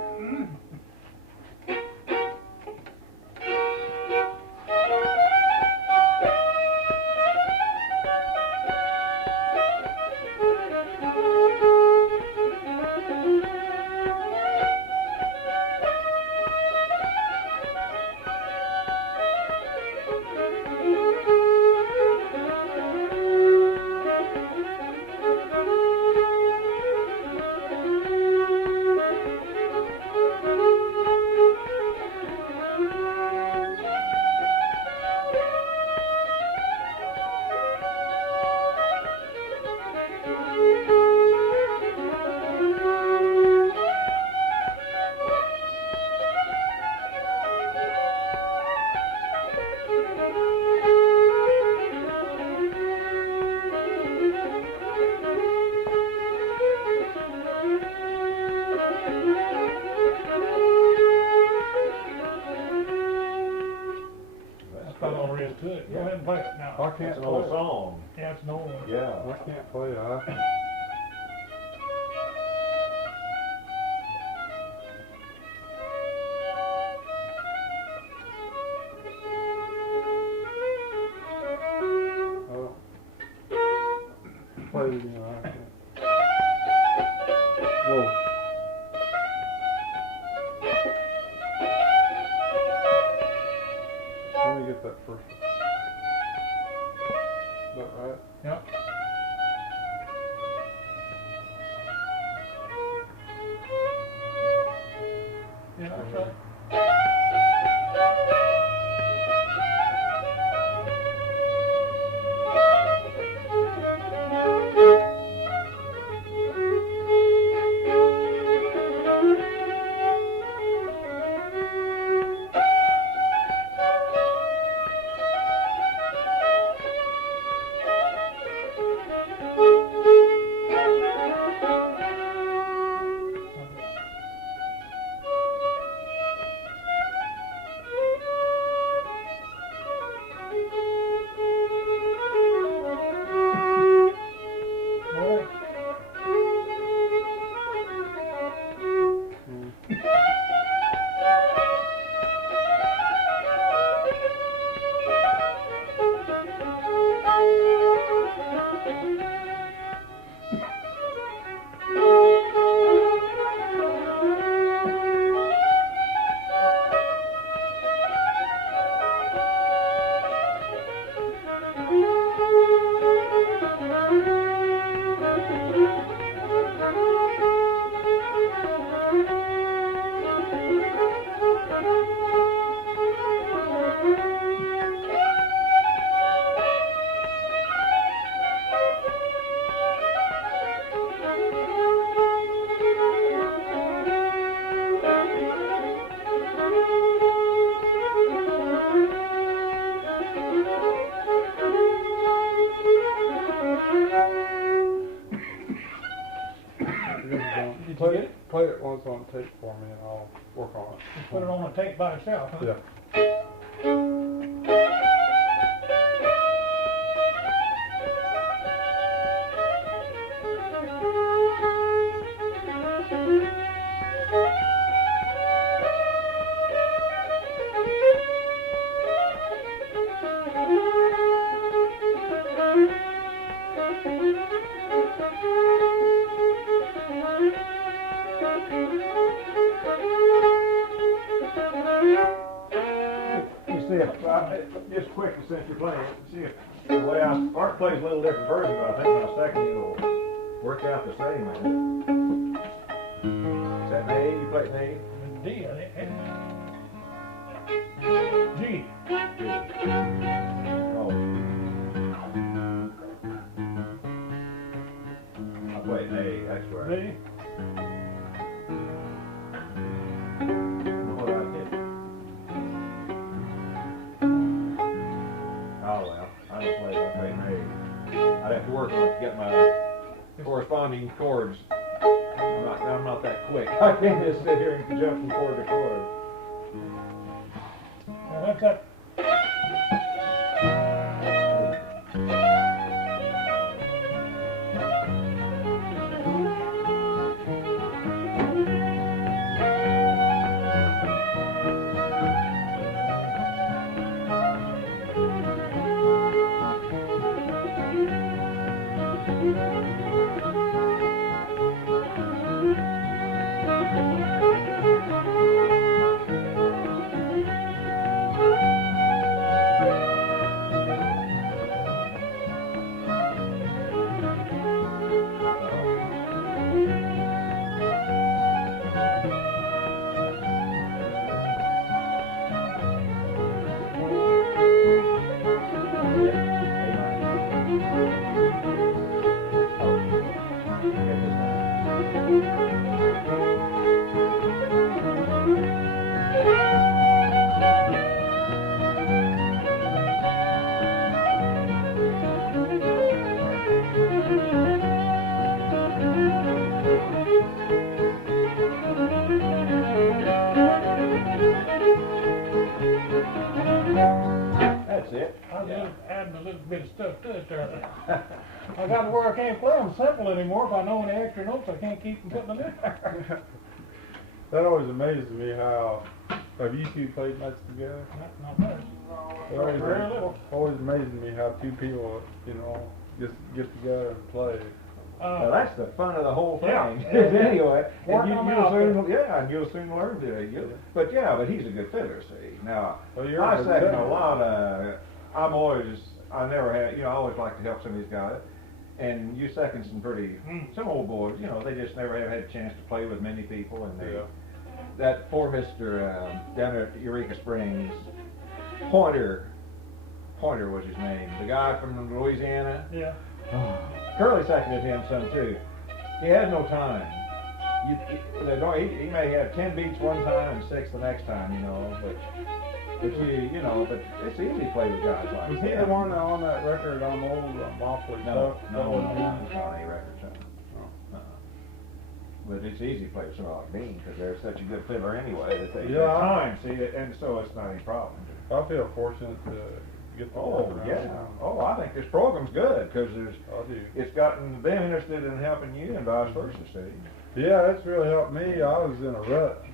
Go ahead and play it now. I can't It's an play old it. song. Yeah, it's an old one. Yeah. I can't play it. Oh. Play it again. I can't. Whoa. Let me get that first. Is that right? Yep. Yeah, that's right. Play it once on tape for me and I'll work on it. Just put it on the tape by itself, huh? Yeah. Just quickly since you're playing it, see if the way Art plays a little different version, but I think my second will work out the same. Is that an A? You play an A? D, I think. G. Oh. I play an A, that's right. B. What I did. Oh well, I don't play by play an A. I'd have to work on it to get my corresponding chords. I'm not that quick. I can't just sit here and jump from chord to chord. What's that? That's it. I'm just adding a little bit of stuff to it there. I got to where I can't play them simple anymore. If I know any extra notes, I can't keep them putting them in there. That always amazes me how, have you two played much together? Not much. It always, Very little. always amazes me how two people, you know, just get together and play. Well, that's the fun of the whole thing. Yeah. Anyway, and Working them out, and you'll soon learn to. But he's a good fiddler. See, now Well, you're I a good second fiddler. a lot of. I never had. I always like to help some of these guys. And you second some old boys. They just never have had a chance to play with many people. And Yeah. that poor Mister down at Eureka Springs, Pointer was his name. The guy from Louisiana. Yeah. Curly seconded him some too. He had no time. He may have 10 beats one time and 6 the next time, but it's easy to play with guys like Was that. he the one on that record on old Motley No, stuff? no, it's not any record, son. But it's easy to play with someone like me because they're such a good fiddler anyway that they Yeah. have time, and so it's not any problem. I feel fortunate to get the Oh, word around. yeah. Oh, I think this program's good because I do. it's gotten them interested in helping you and vice versa, see? Yeah, it's really helped me. I was in a rut.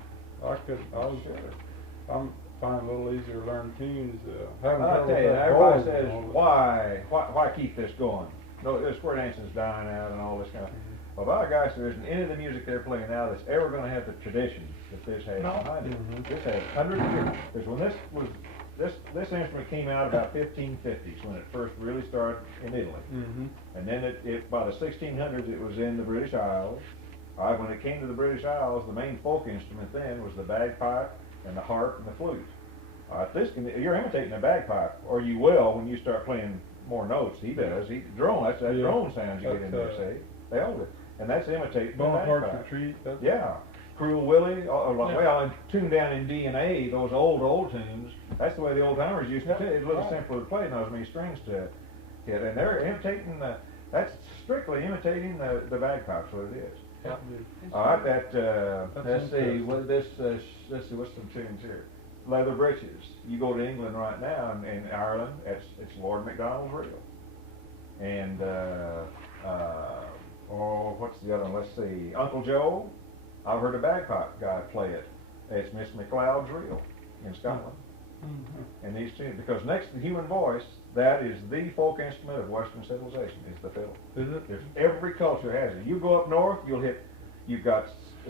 I'm finding it a little easier to learn tunes. Having I'll trouble tell you, with that everybody chord, says, you know. why keep this going? No, the square dancing's dying out and all this kind of. Well, by gosh, there isn't any of the music they're playing now that's ever going to have the tradition that this has No. behind it. Mhm. This has hundreds of years. Because when this instrument came out about 1550s when it first really started in Italy, and then it by the 1600s it was in the British Isles. All right, when it came to the British Isles, the main folk instrument then was the bagpipe and the harp and the flute. All right, you're imitating a bagpipe, or you will when you start playing more notes. He does. Drone. That's that Yeah. drone sounds you get in there. That's, See, they all do, and that's imitating the Bonaparte's bagpipe. Retreat. That's Yeah, Cruel Willie. Yeah. Well, and tuned down in D and A, those old tunes. That's the way the old timers used to. It's a little Right. simpler to play, not as many strings to hit, and they're imitating that's strictly imitating the bagpipes. What it is. Yeah. All right, let's see, interesting. let's see, what's some tunes here? Leather Breeches. You go to England right now, in Ireland, it's Lord MacDonald's reel. And, what's the other one? Let's see, Uncle Joe. I've heard a bagpipe guy play it. It's Miss McLeod's reel in Scotland. Mhm. And these two, because next to the human voice, that is the folk instrument of Western civilization, is the fiddle. Is it? Every culture has it. You go up north, you've got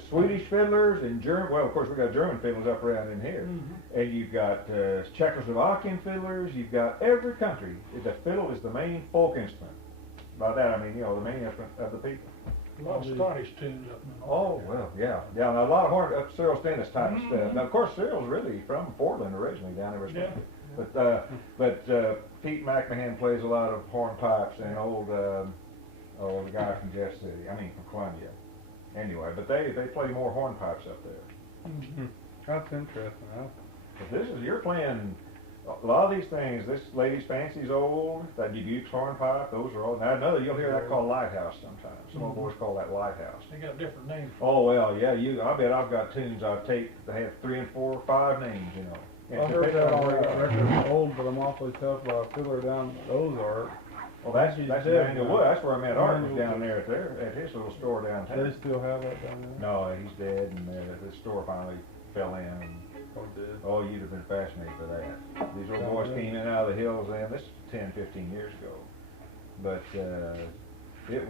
Swedish fiddlers and well, of course we got German fiddlers up around in here. And you've got Czechoslovakian fiddlers, you've got every country. The fiddle is the main folk instrument. By that I mean, the main instrument of the people. A lot of Scottish tunes up in the north. Oh, well, yeah. Yeah, and a lot of Cyril Stennis type of stuff. Now, of course, Cyril's really from Portland originally, down there. Yeah. But Pete McMahon plays a lot of hornpipes and the guy from Jeff City, from Columbia. Anyway, but they play more hornpipes up there. Mhm. That's interesting. But you're playing a lot of these things. This Lady's Fancy's old, that Dubuque's hornpipe, those are old. Now another, you'll hear that called lighthouse sometimes. Some old boys call that lighthouse. They got different names. Oh, well, yeah, I bet I've got tunes I've taped that have 3 and 4 or 5 names, I heard that on the record, old, but I'm awfully tough by a fiddler down at Ozarks. Well, that's Daniel Wood. That's where I met Art, was down there at his little store downtown. They still have that down there? No, he's dead, and the store finally fell in. And, Oh, did. oh, you'd have been fascinated by that. These old boys came in out of the hills then. This is 10, 15 years ago. But it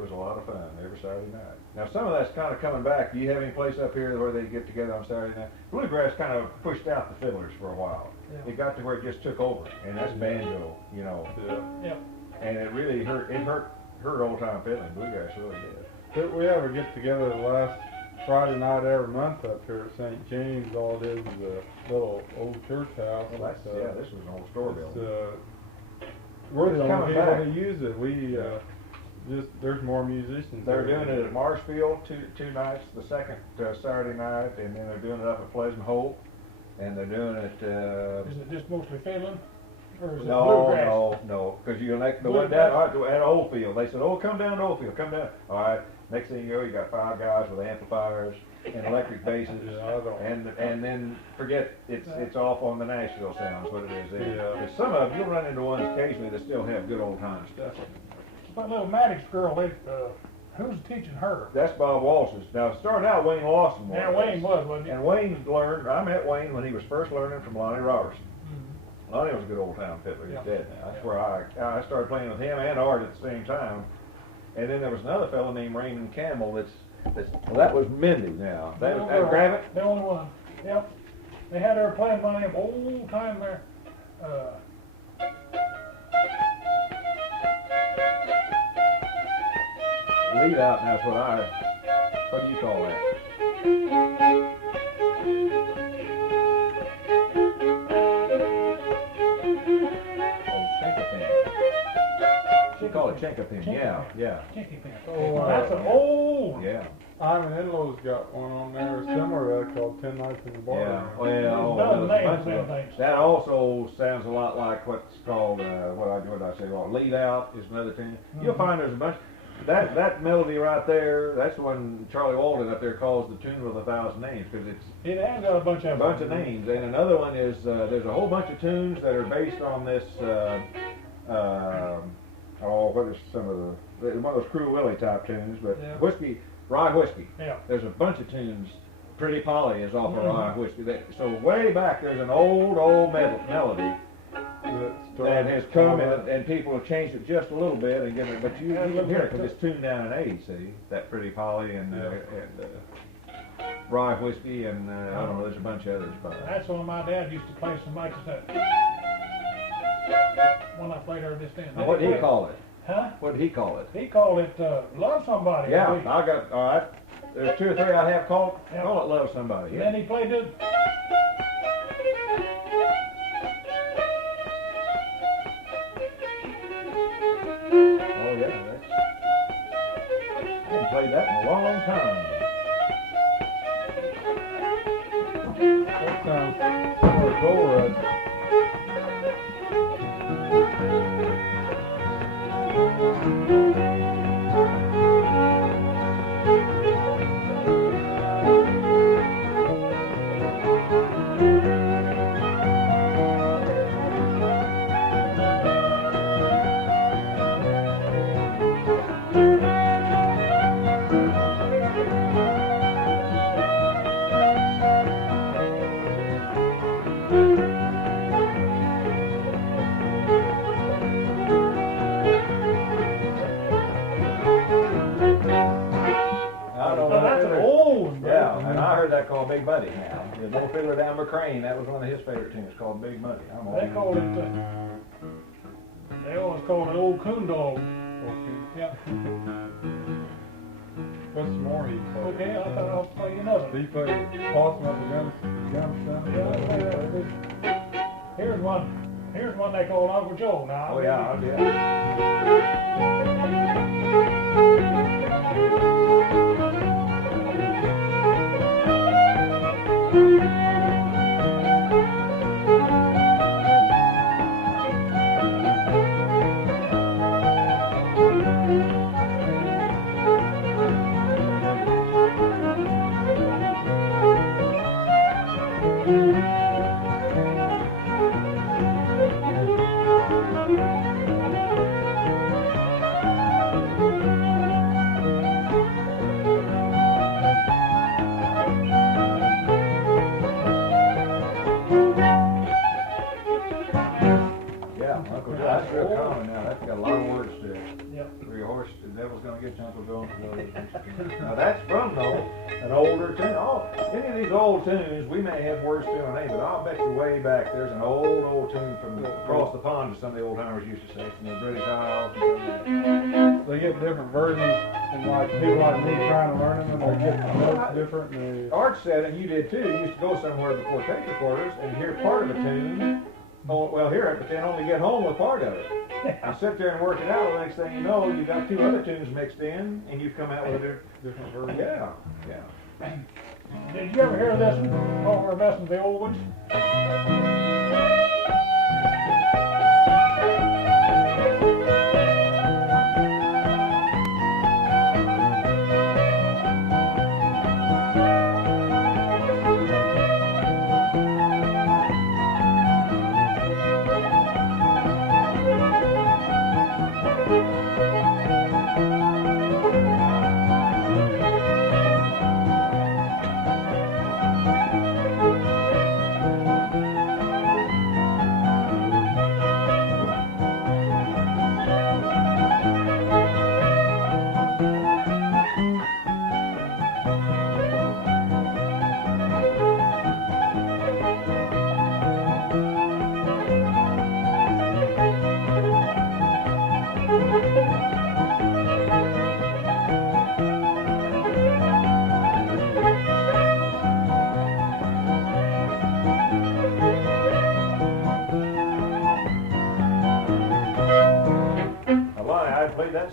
was a lot of fun every Saturday night. Now some of that's kind of coming back. Do you have any place up here where they get together on Saturday night? Bluegrass kind of pushed out the fiddlers for a while. Yeah. It got to where it just took over, and that's banjo, you know. Yeah. Yep. And it really hurt old time fiddling. Bluegrass really did. If we ever get together the last Friday night every month up here at St. James, all it is a little old church house. Well, that's, this was an old store building. We're the It's only coming people back. that use it. We there's more musicians. They're there. doing it at Marshfield two nights, the second Saturday night, and then they're doing it up at Pleasant Hope, and they're doing it. Is it just mostly fiddling? Or is it No, bluegrass? no, because you elect the one down at Oldfield. They said, "Oh, come down to Oldfield, come down." All right. Next thing you know, you got 5 guys with amplifiers and electric basses, Yeah, I don't. and then forget it's off on the Nashville sounds. What it is. Yeah. There's some of them you'll run into ones occasionally that still have good old time stuff. That little Maddox girl, who's teaching her? That's Bob Walsh's. Now, it started out Wayne Lawson was. Yeah, Wayne was, wasn't he? And Wayne learned, I met Wayne when he was first learning from Lonnie Robertson. Mhm. Lonnie was a good old time fiddler, he's Yeah. dead now. That's Yeah. where I started playing with him and Art at the same time. And then there was another fellow named Raymond Campbell well, that was Mindy now. That was Gravett? The only one. Yep. They had her playing by him old time there. Lead out, and that's what do you call that? She called it Chenkapin, yeah. Chinky pin. Oh, That's an old. Yeah. Ivan Enlow's got one on there similar to that called 10 Nights in the Bar. Yeah, well, Dozen there's a names, bunch of them them. things. That also sounds a lot like what's called, what did I say wrong? Lead out is another thing. You'll find there's a bunch, that melody right there, that's the one Charlie Walden up there calls the tune with 1,000 names, because it's It has got a bunch of a bunch of names. And another one is, there's a whole bunch of tunes that are based on this, what is some of one of those Crew Willie type tunes, but Yeah. Rye Whiskey. Yeah. There's a bunch of tunes. Pretty Polly is off of Rye Whiskey. So way back there's an old melody that has come and people have changed it just a little bit and given it, but you can hear it because it's tuned down in A, see? That Pretty Polly and Rye Whiskey and I don't know, there's a bunch of others. But That's when my dad used to play some like that. When I played her this then. now, what did he call it? Huh? What did he call it? He called it Love Somebody. Yeah, I believe. I got, all right. There's 2 or 3 I have called it Love Somebody. And Yeah. then he played it. Oh yeah, I haven't played that in a long time. That sounds similar to Gold Rush. That's an old one, bro. Yeah, and I heard that called Big Muddy now. There's no fiddler down McCraw, that was one of his favorite tunes called Big Muddy. They called it. They always called it Old Coon Dog. Yeah. What's more he played? Okay, I thought I'll play you another. He played Possum Up and Gum Stump. Here's one they call Uncle Joe. Now, Oh yeah. Yeah, Uncle Joe, that's real common now, that's got a lot of words to it. Yep. Where your horse, the devil's gonna get you, Uncle Joe. Now that's from though, an older tune. Oh, any of these old tunes, we may have words to them, but I'll bet you way back, there's an old tune from across the pond that some of the old timers used to say, from the British Isles and stuff like that. They get different versions, and like people like me trying to learn them, and they get the notes different. And Art said, and you did too, you used to go somewhere before tape recorders and hear part of a tune, hear it, but then only get home with part of it. You sit there and work it out, the next thing you know, you got two other tunes mixed in, and you've come out with a different versions. yeah. Did you ever hear this one? Oh, we're messing with the old ones.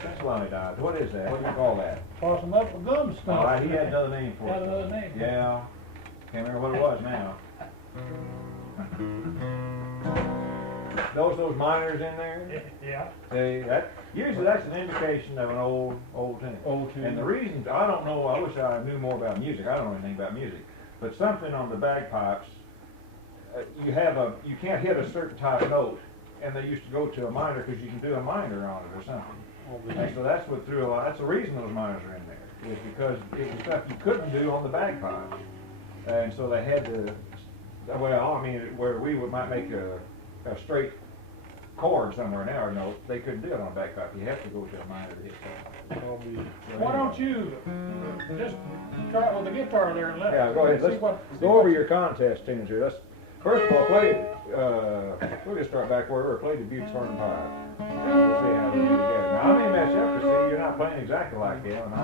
Since Lonnie died. What is that? What do you call that? Possum Up with Gum Stump. All right, he had another name for it. Had another name. Yeah. Can't remember what it was now. Those minors in there? Yeah. Usually that's an indication of an old tune. Old tune. And the reason, I don't know, I wish I knew more about music. I don't know anything about music. But something on the bagpipes, you can't hit a certain type note. And they used to go to a minor because you can do a minor on it or something. And so that's what threw a lot. That's the reason those minors are in there, is because it was stuff you couldn't do on the bagpipes, and so they had to. Well, I mean, where we might make a straight chord somewhere now or note, they couldn't do it on a bagpipe. You have to go to a minor to hit that. Why don't you just try it with the guitar there and let? Yeah, go ahead. Let's go over your contest tunes here. Let's first of all play. We'll just start back where we were. Play Dubuque's Hornpipe. We'll see how we do together. Now, I may mess up because see, you're not playing exactly like him and I.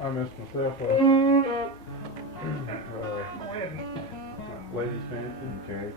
I missed myself. Ladies Fancy. Okay.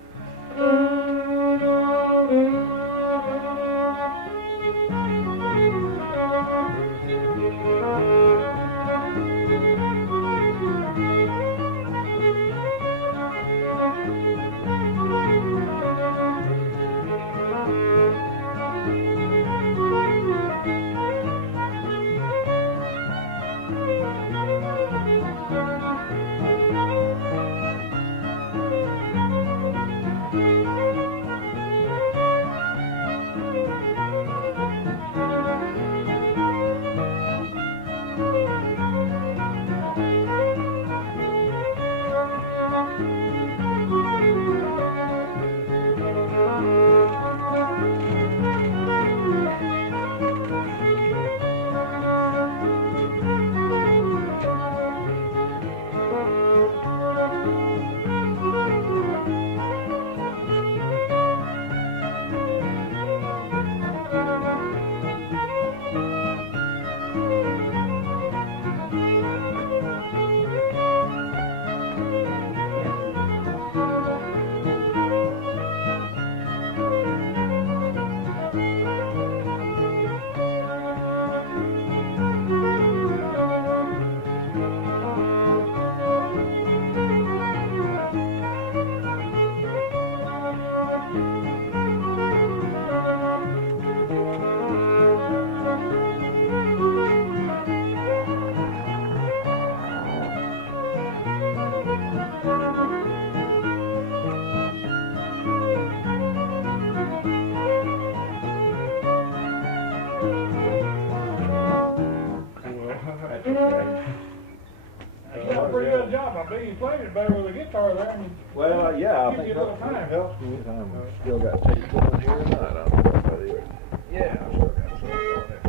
a pretty good job. I bet you played it better with a guitar there. And Well, yeah, I gives think you a little time. helps me. I'm still got tape going here tonight. I don't know if I do it. Yeah, I still got some on there.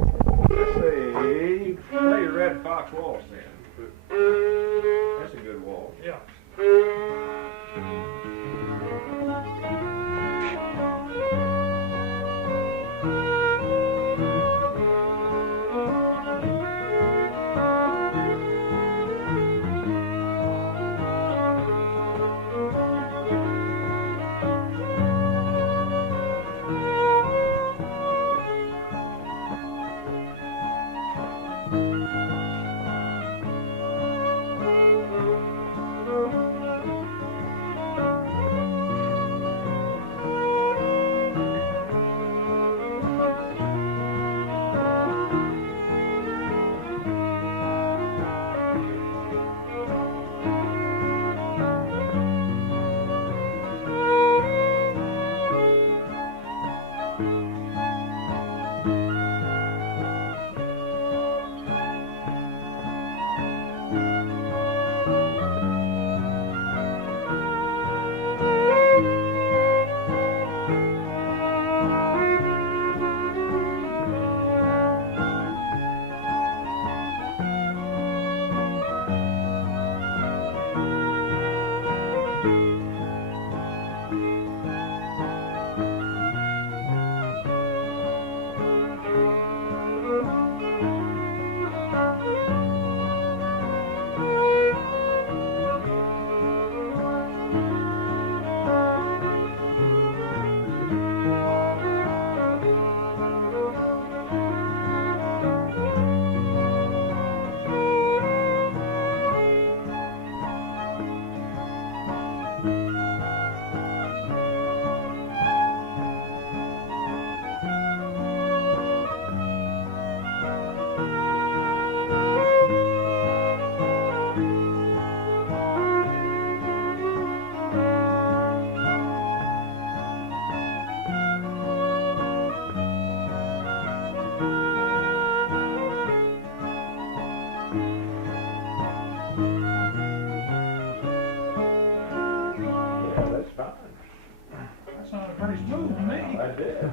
Let's see. Play your Red Fox Waltz then. That's a good waltz. Yeah.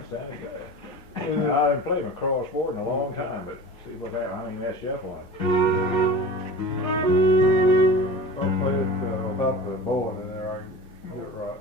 Sounded good. I haven't played McCraw sport in a long time, but see what that, I mean, that's shuffling. I'll play it without the bowling in there, I can get it right.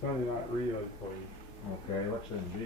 Sunday night Rio, please. Okay, what's in G?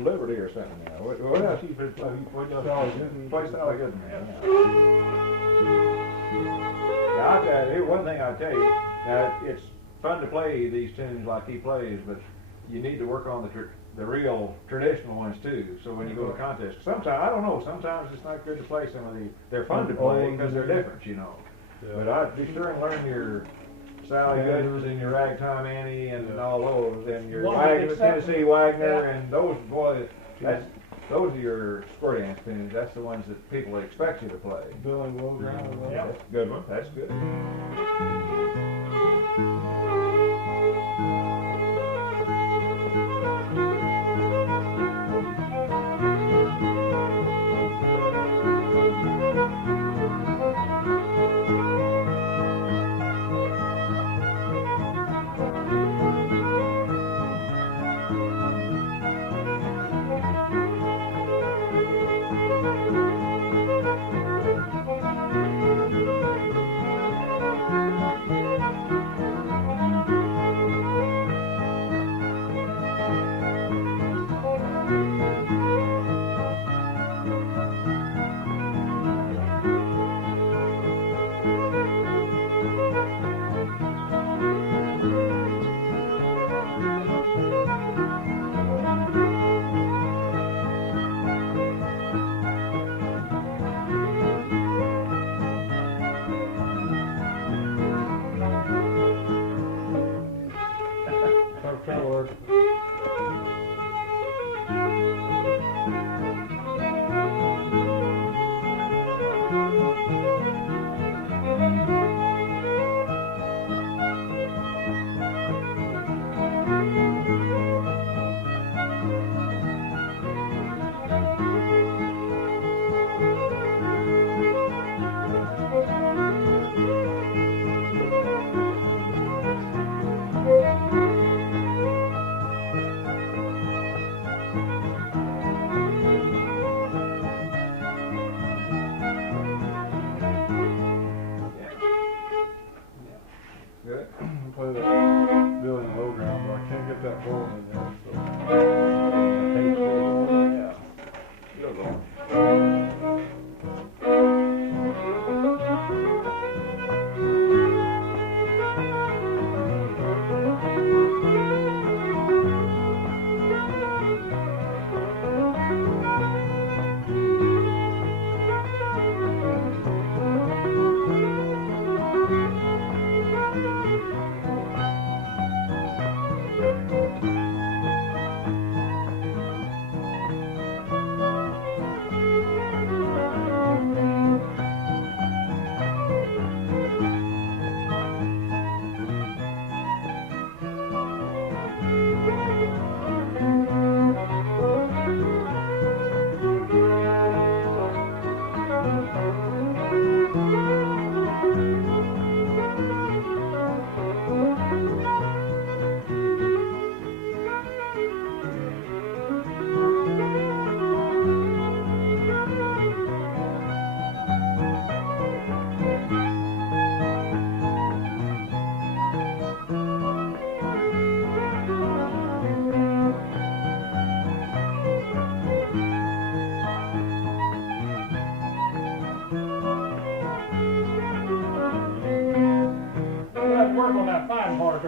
Liberty or something now. What else you play? What else? Play Sally Goodman. Yeah. Now, I'll tell you, one thing I'll tell you, now, it's fun to play these tunes like he plays, but you need to work on the real traditional ones too. So when you go to contests, sometimes, I don't know, sometimes it's not good to play some of they're fun to play because they're different, you know. Yeah. But I'd be sure and learn your Sally Goodmans and your Ragtime Annie and all those, and your Wagner, Tennessee Wagner, and those, boy, those are your square dance tunes. That's the ones that people expect you to play. Billy Wilground. Yeah, that's a good one. That's good.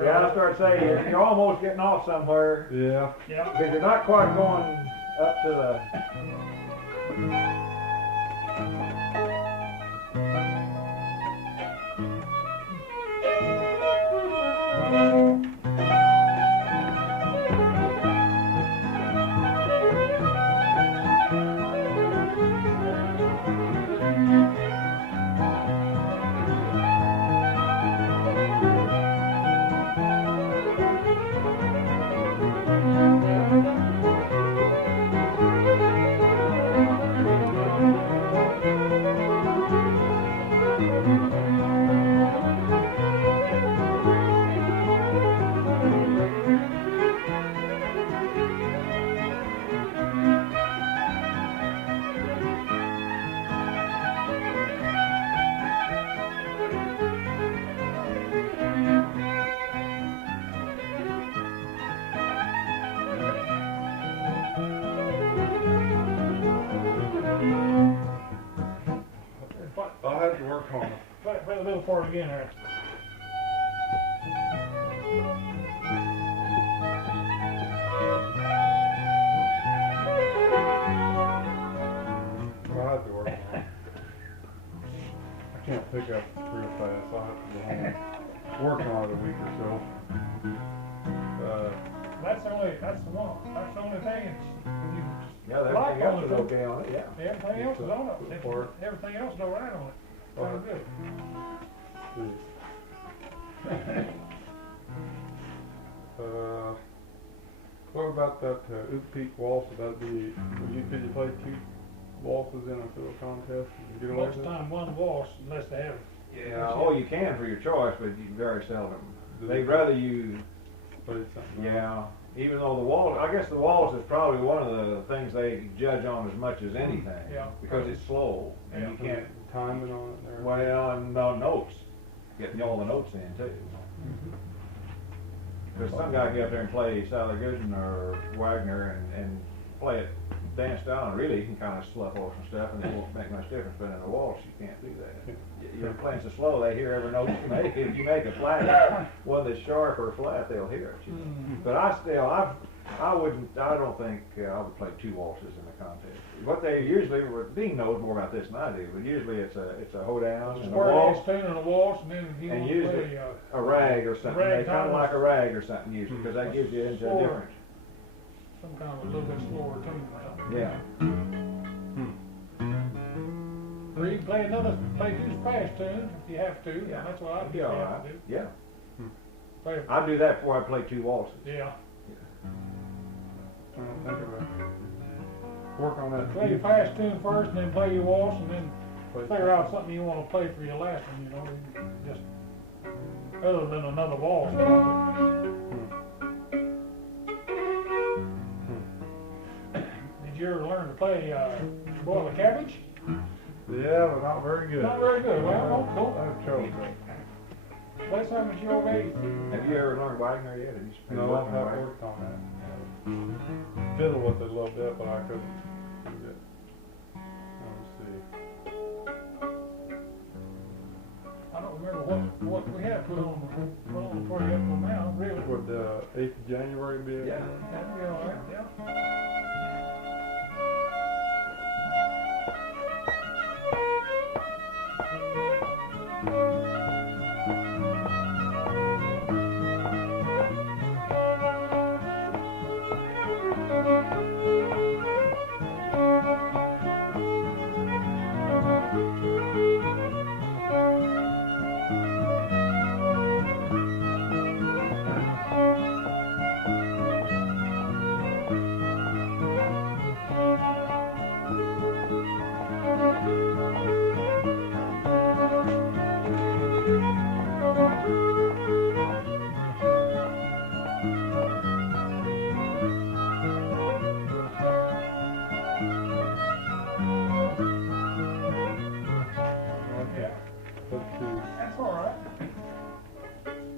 Yeah, I start saying you're almost getting off somewhere. Yeah. Yeah. Because you're not quite going up to the. for it again there. Well, I have to work on it. I can't pick up real fast. I'll have to go home. Work on it a week or so. That's the only thing. It's, Yeah, everything else is okay on it, yeah. everything else is on it. Everything else is all right on it. Sounds good. What about that Dubuque waltz? That'd be, could you play 2 waltzes in a fiddle contest and get away Most with of the it? time one waltz unless they have. Yeah, oh, you can for your choice, but you very seldom. They'd rather you, Play something. yeah, even though the waltz, I guess the waltz is probably one of the things they judge on as much as anything. Yeah. Because it's slow, and you can't, Timing on it there. well, and notes, getting all the notes in too. Because some guy can get up there and play Sally Gooden or Wagner and play it dance style, and really you can kind of slough off some stuff and it won't make much difference, but in a waltz you can't do that. You're playing so slow, they hear every note you make. If you make a flat, one that's sharp or flat, they'll hear it. But I don't think I would play 2 waltzes in a contest. What they usually, Dean knows more about this than I do, but usually it's a hoedown and a Square waltz. dance tune and a waltz, and then if you And want to usually play a rag or something, rag they kind of time. like a rag or something usually, because that gives you into a Slower. different, some kind of a little bit slower tune. yeah. Or you can play 2 fast tunes if you have to. Yeah. That's what I'd Be be all able right, to do. yeah. Play, I'd do that before I play 2 waltzes. yeah. Think about it. Work on that. Play your fast tune first, and then play your waltz, and then Play figure out something you want to play for your last one. You know, just other than another waltz. Did you ever learn to play boil a cabbage? Yeah, but not very good. Not very good. Well, don't I have trouble with that. play something that you already. Have you ever learned Wagner yet? Have you been No, I working on have Wagner? worked on that. Fiddle with it a little bit, but I couldn't do it. Let me see. I don't remember what we had put on before you got to now. Really. Would 8th of January be it? Yeah. That'd be all right. Yeah. That's all right.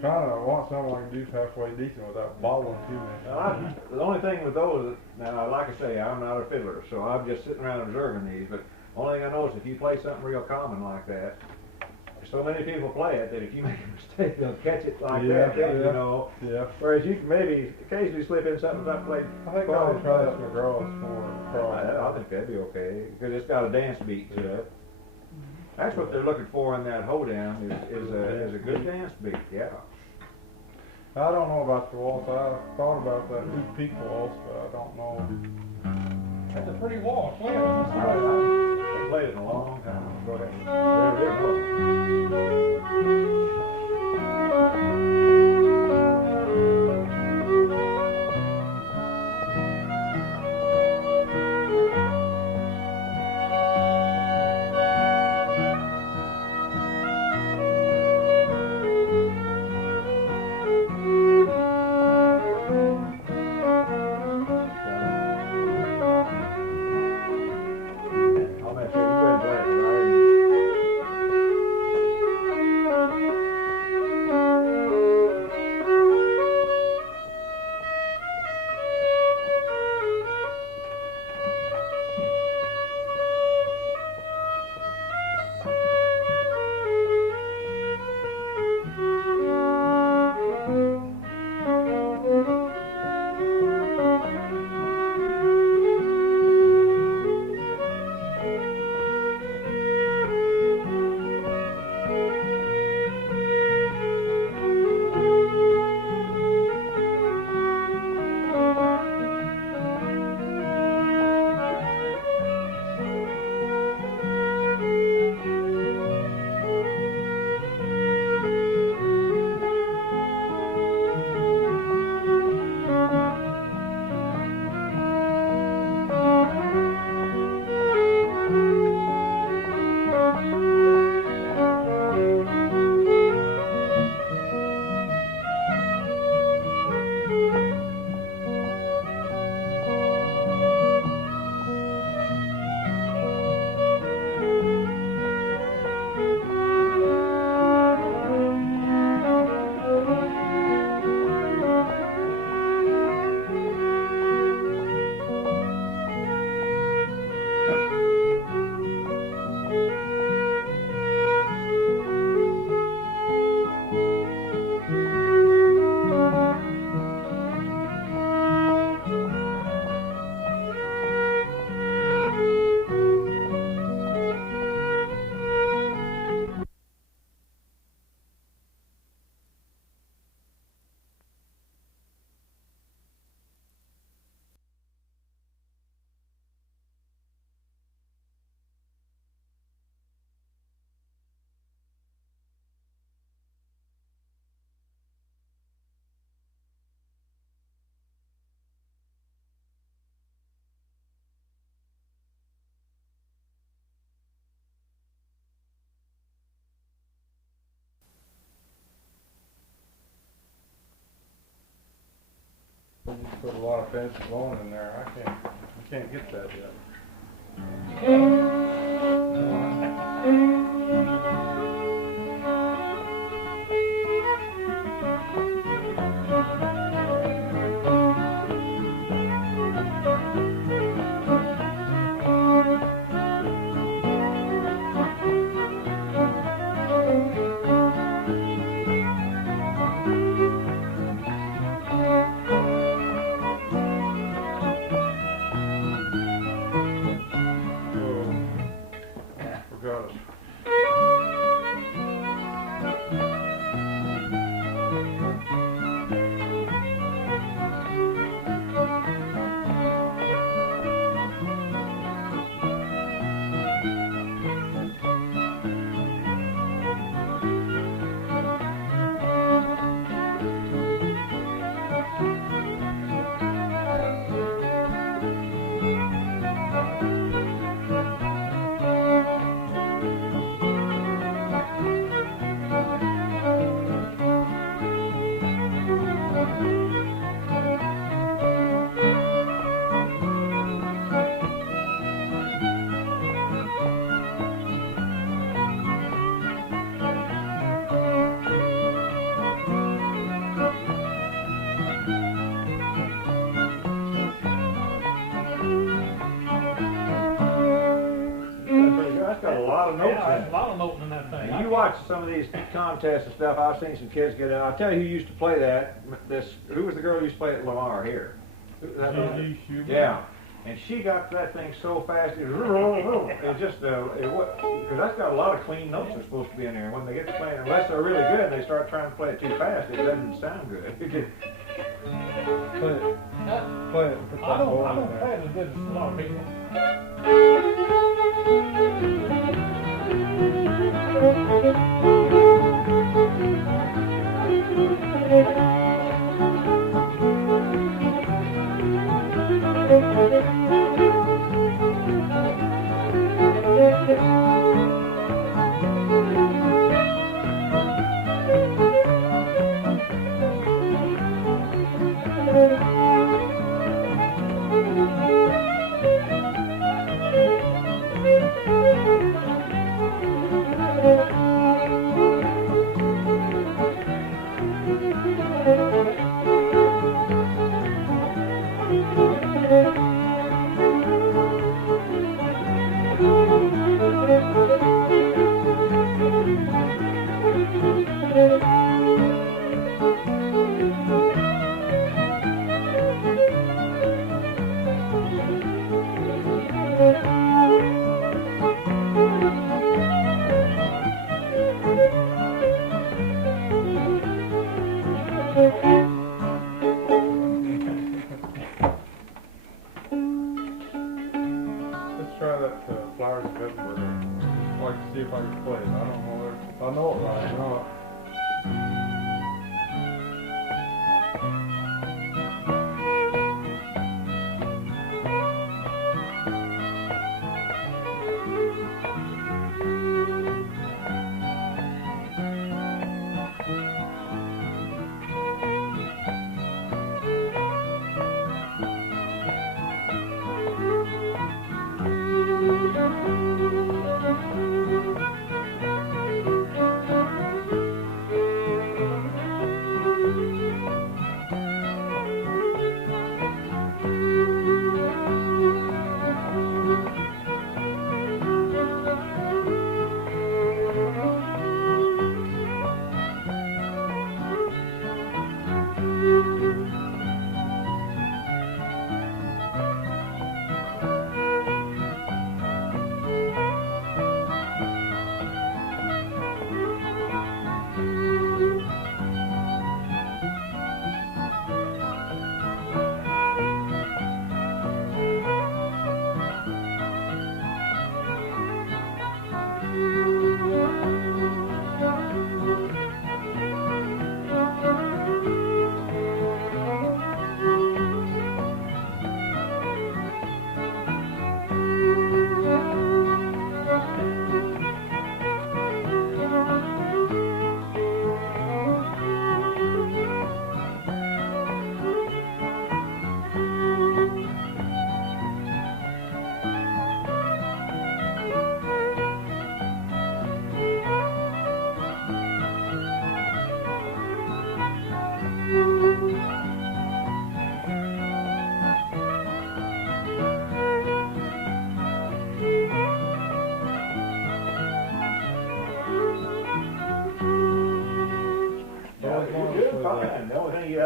Trying to want something I can do halfway decent without bobbling too much. Now, the only thing with those, now, like I say, I'm not a fiddler, so I'm just sitting around observing these, but only thing I know is if you play something real common like that, so many people play it that if you make a mistake, they'll catch it like that, you know. Yeah. Whereas you can maybe occasionally slip in something about playing. I think I'll try this McCraw's for I think that'd be okay, because it's got a dance beat to it. That's what they're looking for in that hoedown, is a good dance beat, yeah. I don't know about the waltz. I thought about that Dubuque waltz, but I don't know. That's a pretty waltz. Play it. I haven't played it in a long time. Go ahead. There it is. I'll make sure you go ahead and play it. 5 inch blown in there. I can't get that yet. You watch some of these contests and stuff, I've seen some kids get in. I'll tell you who used to play that. Who was the girl who used to play at Lamar here? Yeah. And she got that thing so fast, it just, because that's got a lot of clean notes that are supposed to be in there. When they get to playing, unless they're really good, they start trying to play it too fast, it doesn't sound good. Play it. Put that I ball in don't there. play it as good as a lot of people. Let's try that Flowers of Edinburgh. I'd like to see if I can play it. I don't know if I know it right. I know it.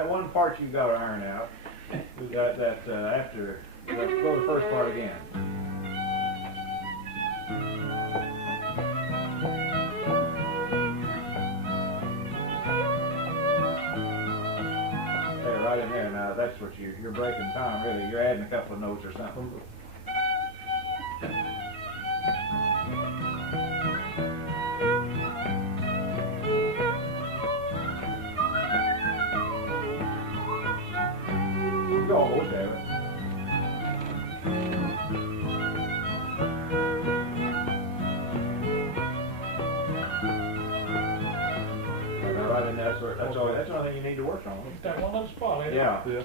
that one part you got to iron out. After, go the first part again. There, right in there. Now that's what you're breaking time. Really, you're adding a couple of notes or something. You almost have it. Right in there, that's all. That's the only thing you need to work on. It's that one little spot, ain't it? Yeah. Yeah.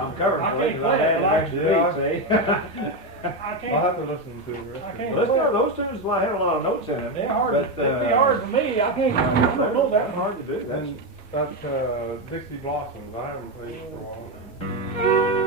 I'm covering I for can't it 'cause play I it. had an extra Yeah. beat, see? I can't. I'll have to listen to the rest. I of can't. it. Those tunes have a lot of notes in them. They're hard. But, It'd be hard for me. I can't. I don't know that That's one. hard to do. That's, And that Dixie Blossoms, I haven't played it for a while.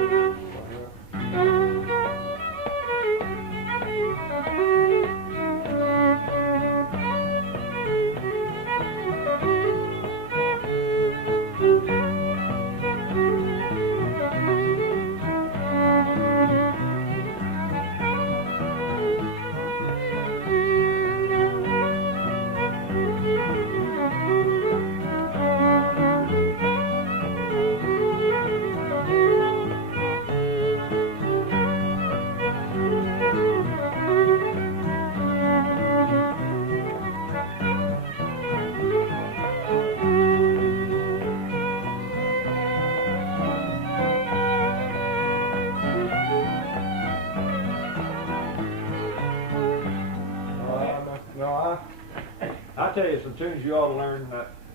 I'll tell you some tunes you ought to learn.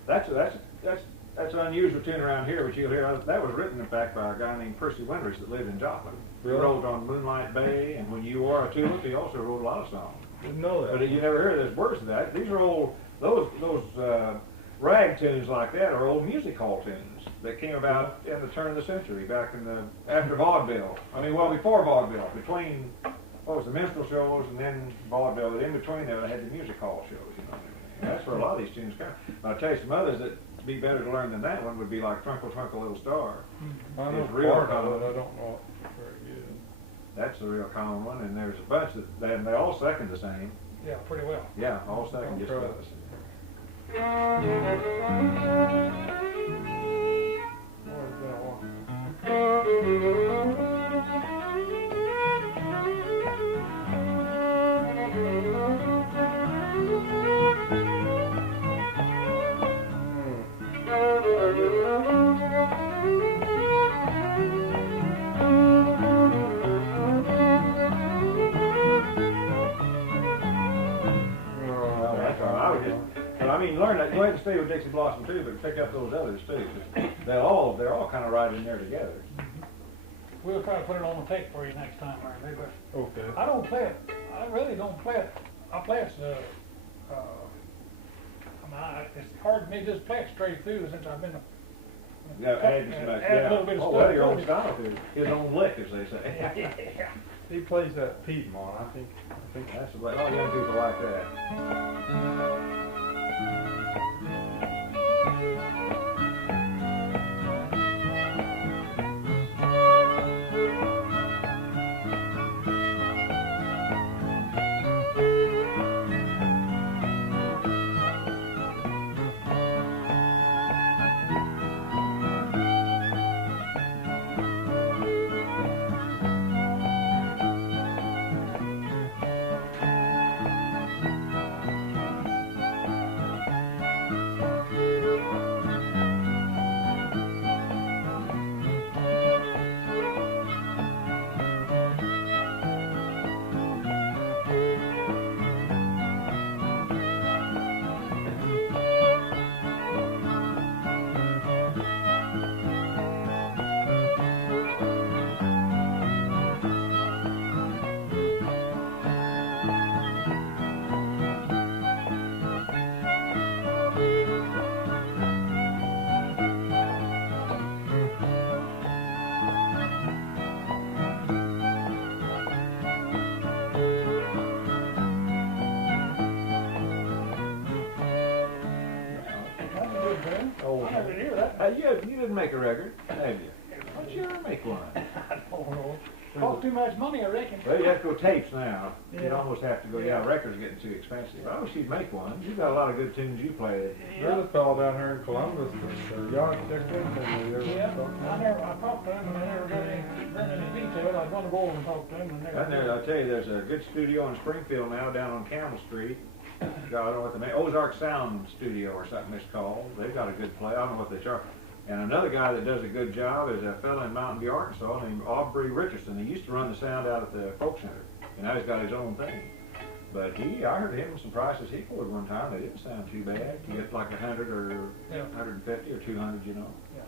That's an unusual tune around here, but you'll hear that was written in fact by a guy named Percy Winters that lived in Joplin. He Really? wrote on Moonlight Bay, and When You Are a Tulip, he also wrote a lot of songs. Didn't know that. But you never hear those words of that. These are old, those rag tunes like that are old music hall tunes that came about in the turn of the century, back in the, after vaudeville. I mean, well, before vaudeville, between, what was the minstrel shows and then vaudeville, but in between there they had the music hall shows, you know. And that's where a lot of these tunes come. I'll tell you some others that be better to learn than that one would be like Twinkle Twinkle Little Star. I know It's real part common. of it, I don't know it very good. That's a real common one, and there's a bunch that, they all second the same. Yeah, pretty well. Yeah, all second just I'll try about. this. Oh, it's been a while. Well, that's all right. I would just, but I mean, learn that. Go ahead and stay with Dixie Blossom too, but pick up those others too. 'Cause they're all kind of right in there together. We'll try to put it on the tape for you next time, Randy, but Okay. I don't play it. I really don't play it. I play it, it's hard for me to just play it straight through since I've been Yeah, add some add yeah. a little bit of Oh, stuff well, your to own it. style too. His own lick, as they say. Yeah. He plays that Piedmont, I think That's a lot of young people like that. You didn't make a record, have you? Why don't you ever make one? I don't know. Cost too much money, I reckon. Well, you have to go tapes now. Yeah. You'd almost have to go, yeah, records are getting too expensive. I wish you'd make one. You've got a lot of good tunes you play. There's a fellow down here in Columbus, the yard chicken, Yeah, I talked to him and I never got any detail. I was gonna go over and talk to him and never. And there, I'll tell you, there's a good studio in Springfield now down on Camel Street. God, I don't know what the name, Ozarks Sound Studio or something it's called. They've got a good play. I don't know what they charge. And another guy that does a good job is a fellow in Mountain View, Arkansas, named Aubrey Richardson. He used to run the sound out at the Folk Center, and now he's got his own thing. But I heard him some prices he quoted one time. They didn't sound too bad. You get like 100 or 150 or 200, you know. Yeah.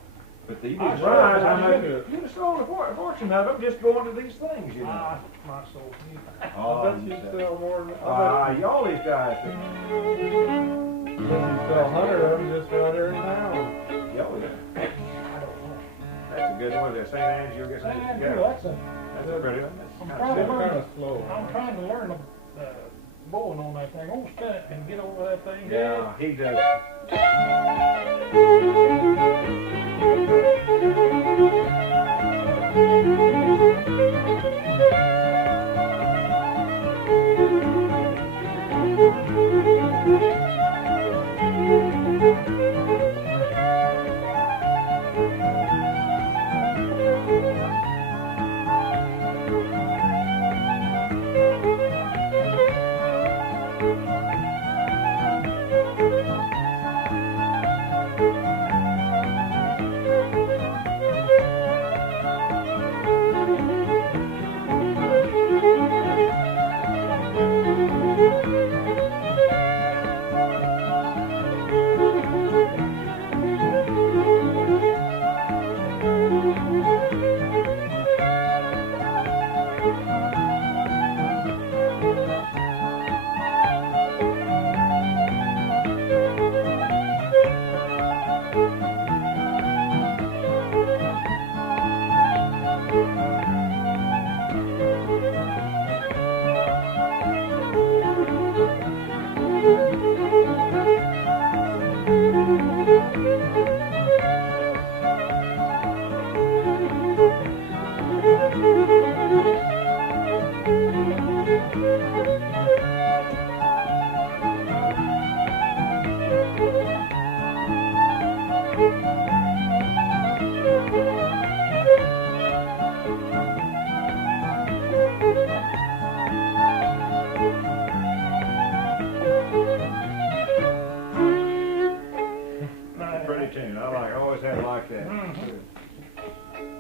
But you didn't realize how much you'd have sold a fortune out of them just going to these things, you know. My soul. Oh, I bet you sell more than, all these guys. you sell 100 of them just right here now. Yeah, yeah. That's a good one. Is that St. Anne's? You'll get some. Yeah, that's That's a pretty one. That's I'm kind of slow. I'm trying to learn bowling on that thing. I'm gonna spin it and get over that thing. Yeah, he does.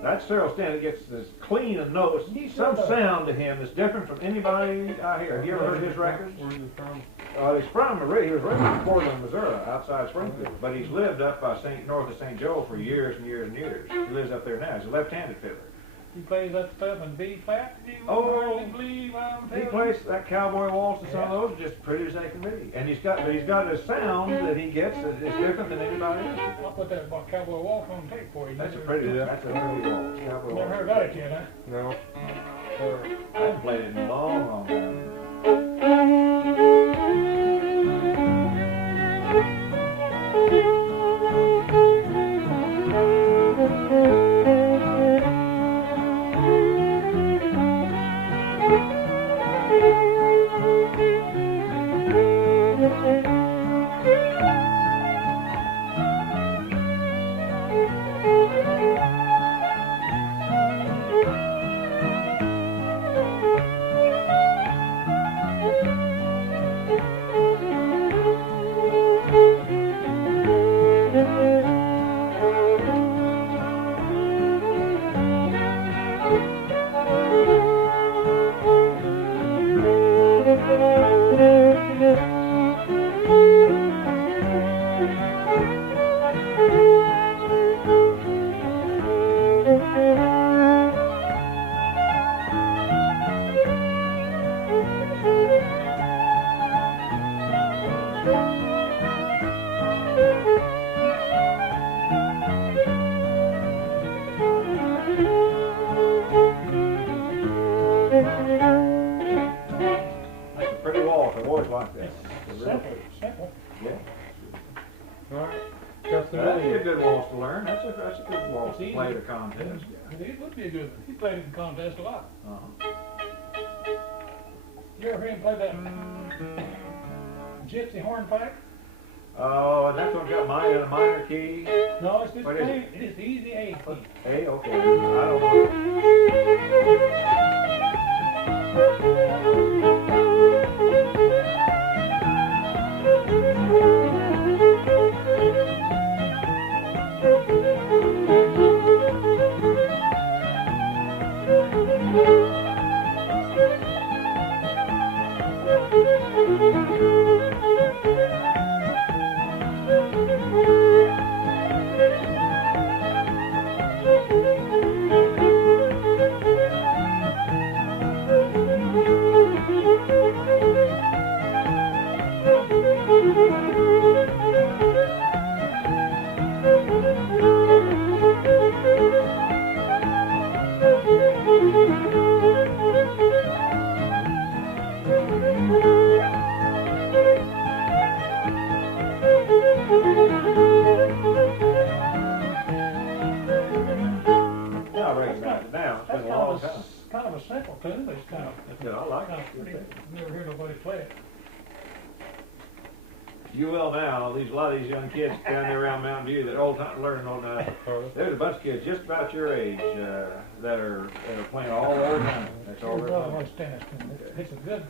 That's Cyril Stanley gets this clean a note, some sound to him that's different from anybody I hear. Have you ever heard his records? Where are you from? He's from, he was raised in Portland, Missouri, outside Springfield. But he's lived up by north of St. Joe for years and years and years. He lives up there now. He's a left-handed fiddler. He plays that stuff in B flat. He plays that Cowboy Waltz and some of those just pretty as they can be. And he's got a sound that he gets that is different than anybody else. I'll put that Cowboy Waltz on tape for you. That's a pretty waltz. Cowboy Never heard that yet, huh? No. I haven't played it in a long, long time. That's That'd be a good waltz to learn. That's a good waltz to It's play easy. the contest. It would be a good one. He played in the contest a lot. Uh-huh. You ever hear him play that gypsy hornpipe? Oh, that's one got minor key. No, it's just What is plain, it's the easy A key. Hey, okay. I don't know. Yeah, I recognize it now. It's That's been a long time. kind of a simple tune, but it's kind of, Yeah, I like kind it. of pretty. Never hear nobody play it. You will now. A lot of these young kids down there around Mountain View that old time learning on there's a bunch of kids just about your age that are playing all the time. That's all Your they're brother playing. likes tennis tune. It's a good.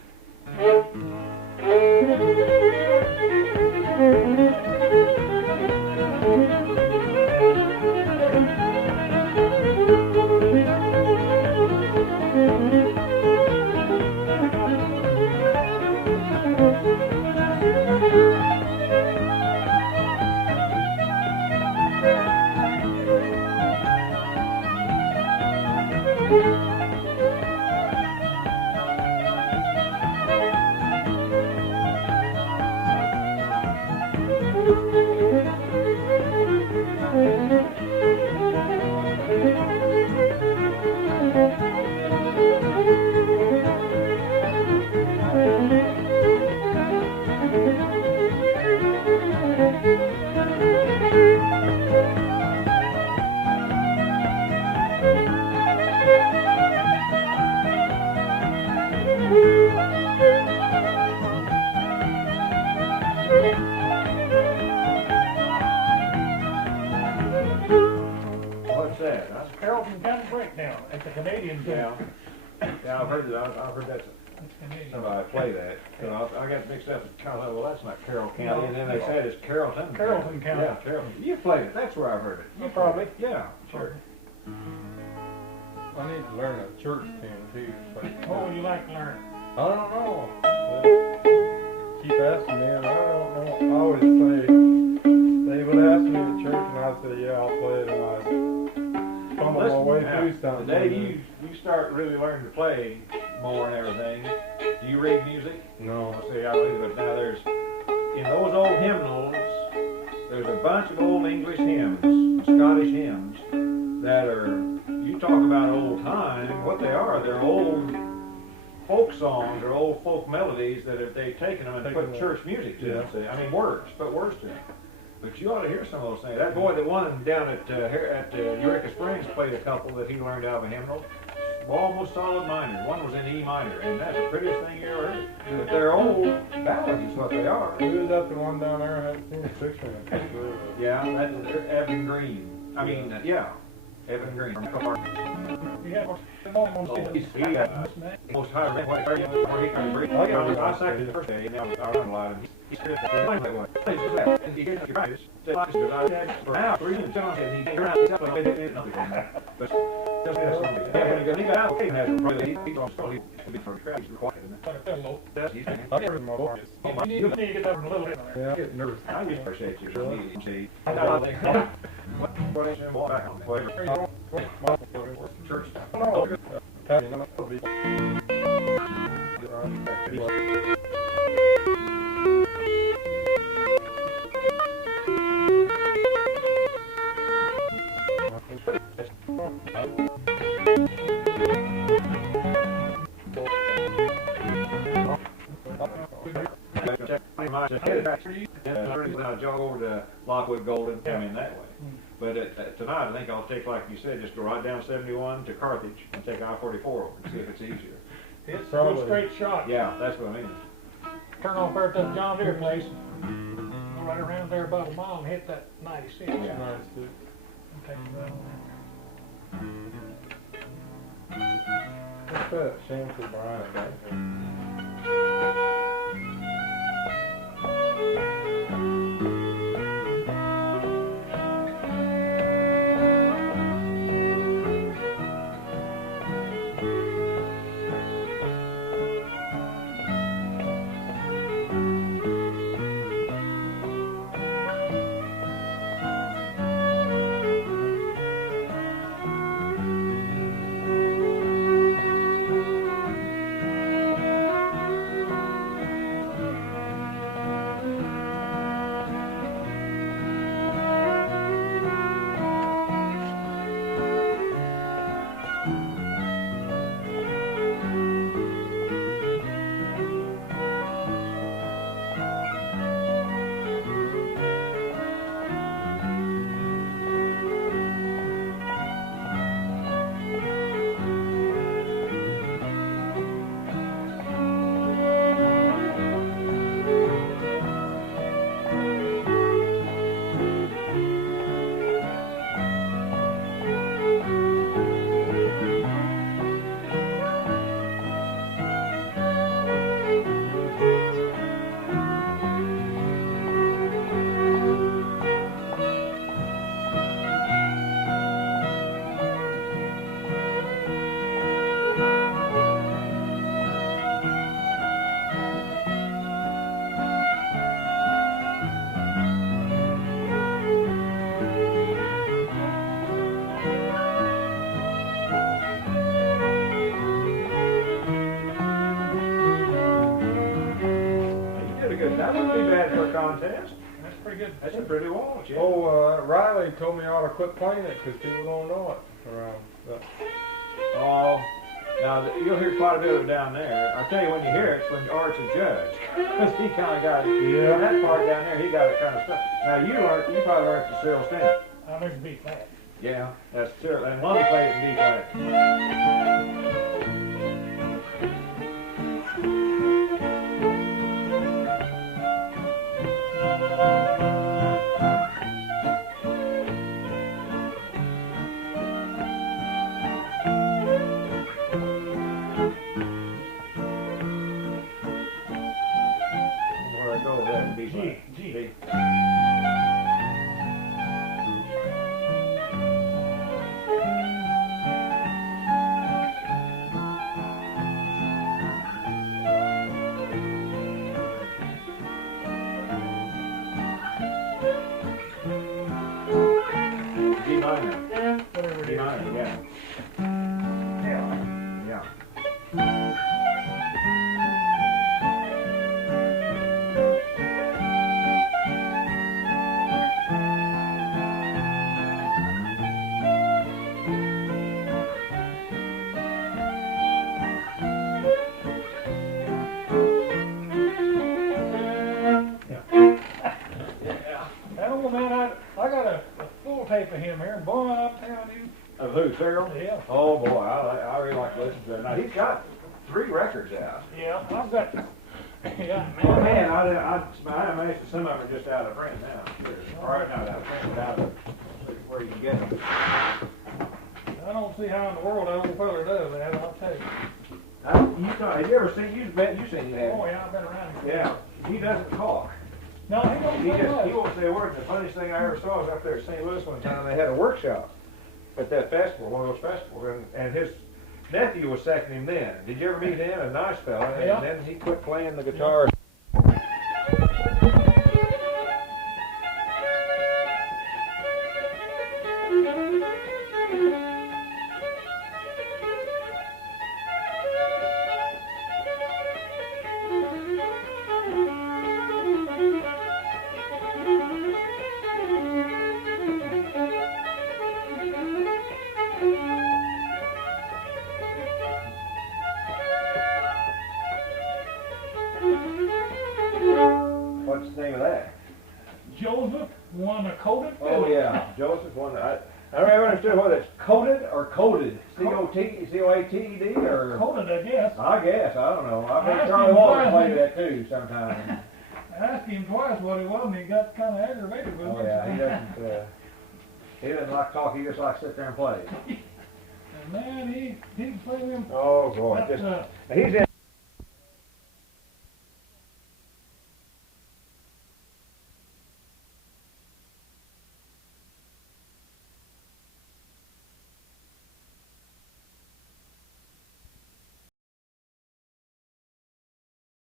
What's that? Carrollton County Breakdown. It's a Canadian tune. Yeah. Yeah, I've heard that. I've heard that. It's Canadian. Somebody play that. So I got mixed up with Carroll. Well, that's not Carroll County. And then they said it's Carrollton. Carrollton County. Yeah, Carrollton. You played it. That's where I've heard it. You probably. Yeah, sure. I need to learn a church tune too. What would you like to learn? I don't know. They keep asking me, and I don't know. I always say, they would ask me at church, and I'd say, yeah, I'll play it, and I'd fumble my way now, through something. the day you start really learning to play more and everything, do you read music? No. See, I do, but now there's, in those old hymnals, there's a bunch of old English hymns, Scottish hymns, that are, you talk about old time, what they are, they're old folk songs or old folk melodies that if they've taken them and put church music to them, see, I mean words, put words to them. But you ought to hear some of those things. That boy that won down at Eureka Springs played a couple that he learned out of a hymnal. Almost solid minor. One was in E minor, and that's the prettiest thing you ever heard. But they're old ballads is what they are. Who was that the one down there? I haven't seen a picture of it. Yeah, that's Evan Green. I mean, yeah, Evan Green. You have Most high rank where he can breathe. I sang the first day, and I run a lot, and he said that way. And he gets your practice. For now, 3 years, and he came around, he's up like but just when he got out, he has probably he's on school, he could be for the crowd, he's quiet, isn't it? That's he's I heard my voice. You need to get up a little bit. Yeah, I get nervous. I just appreciate you. See, what is him back on the church? And I'll jog over to Lockwood Golden, come in that way. But tonight, I think I'll take, like you said, just go right down 71 to Carthage and take I-44 over and see if it's easier. It's a good straight shot. Yeah, that's what I mean. Turn off there at that John Deere place. Go right around there about a mile and hit that 96. Yeah. Yeah. 96. Take you right on What's that shameful Brian back there? That wouldn't be bad for a contest. That's pretty good. That's a pretty waltz, yeah. Oh, Riley told me I ought to quit playing it because people don't know it around. Oh, now you'll hear quite a bit of it down there. I'll tell you when you hear it, it's when Art's a judge. Because he kind of got it. Yeah. That part down there, he got it kind of stuff. Now you probably learned to Cyril Stamp. I learned to B flat. Yeah, that's Cyril. And Lummy played it in B flat. Of who, Cyril? Yeah. Oh boy, I really like to listen to him. Now he's got 3 records out. Yeah, I've got. Yeah, man. Oh, man, I imagine some of them are just out of print now. All right, not out of print, but out of where you can get them. I don't see how in the world that old fella does that. I'll tell you. Have you ever seen? You've seen that. Oh yeah, I've been around him. Yeah, he doesn't talk. No, he don't. He won't say a word. The funniest thing I ever saw was up there at St. Louis one time. They had a workshop at that festival, one of those festivals, and his nephew was second him then. Did you ever meet him? A nice fella. Yeah. And then he quit playing the guitar. Joseph won a coated fiddle. Oh, yeah, Joseph won that. I never understood whether it's coated or coded. C-O-T-C-O-A-T-E-D or? Coated, I guess. I guess, I don't know. I've I heard asked Charlie him Walters twice. play that too sometimes. I asked him twice what he was, and he got kind of aggravated with me. Oh, yeah, he doesn't like talk, he just likes to sit there and play. And man, he can play them. Oh, boy. But, He's in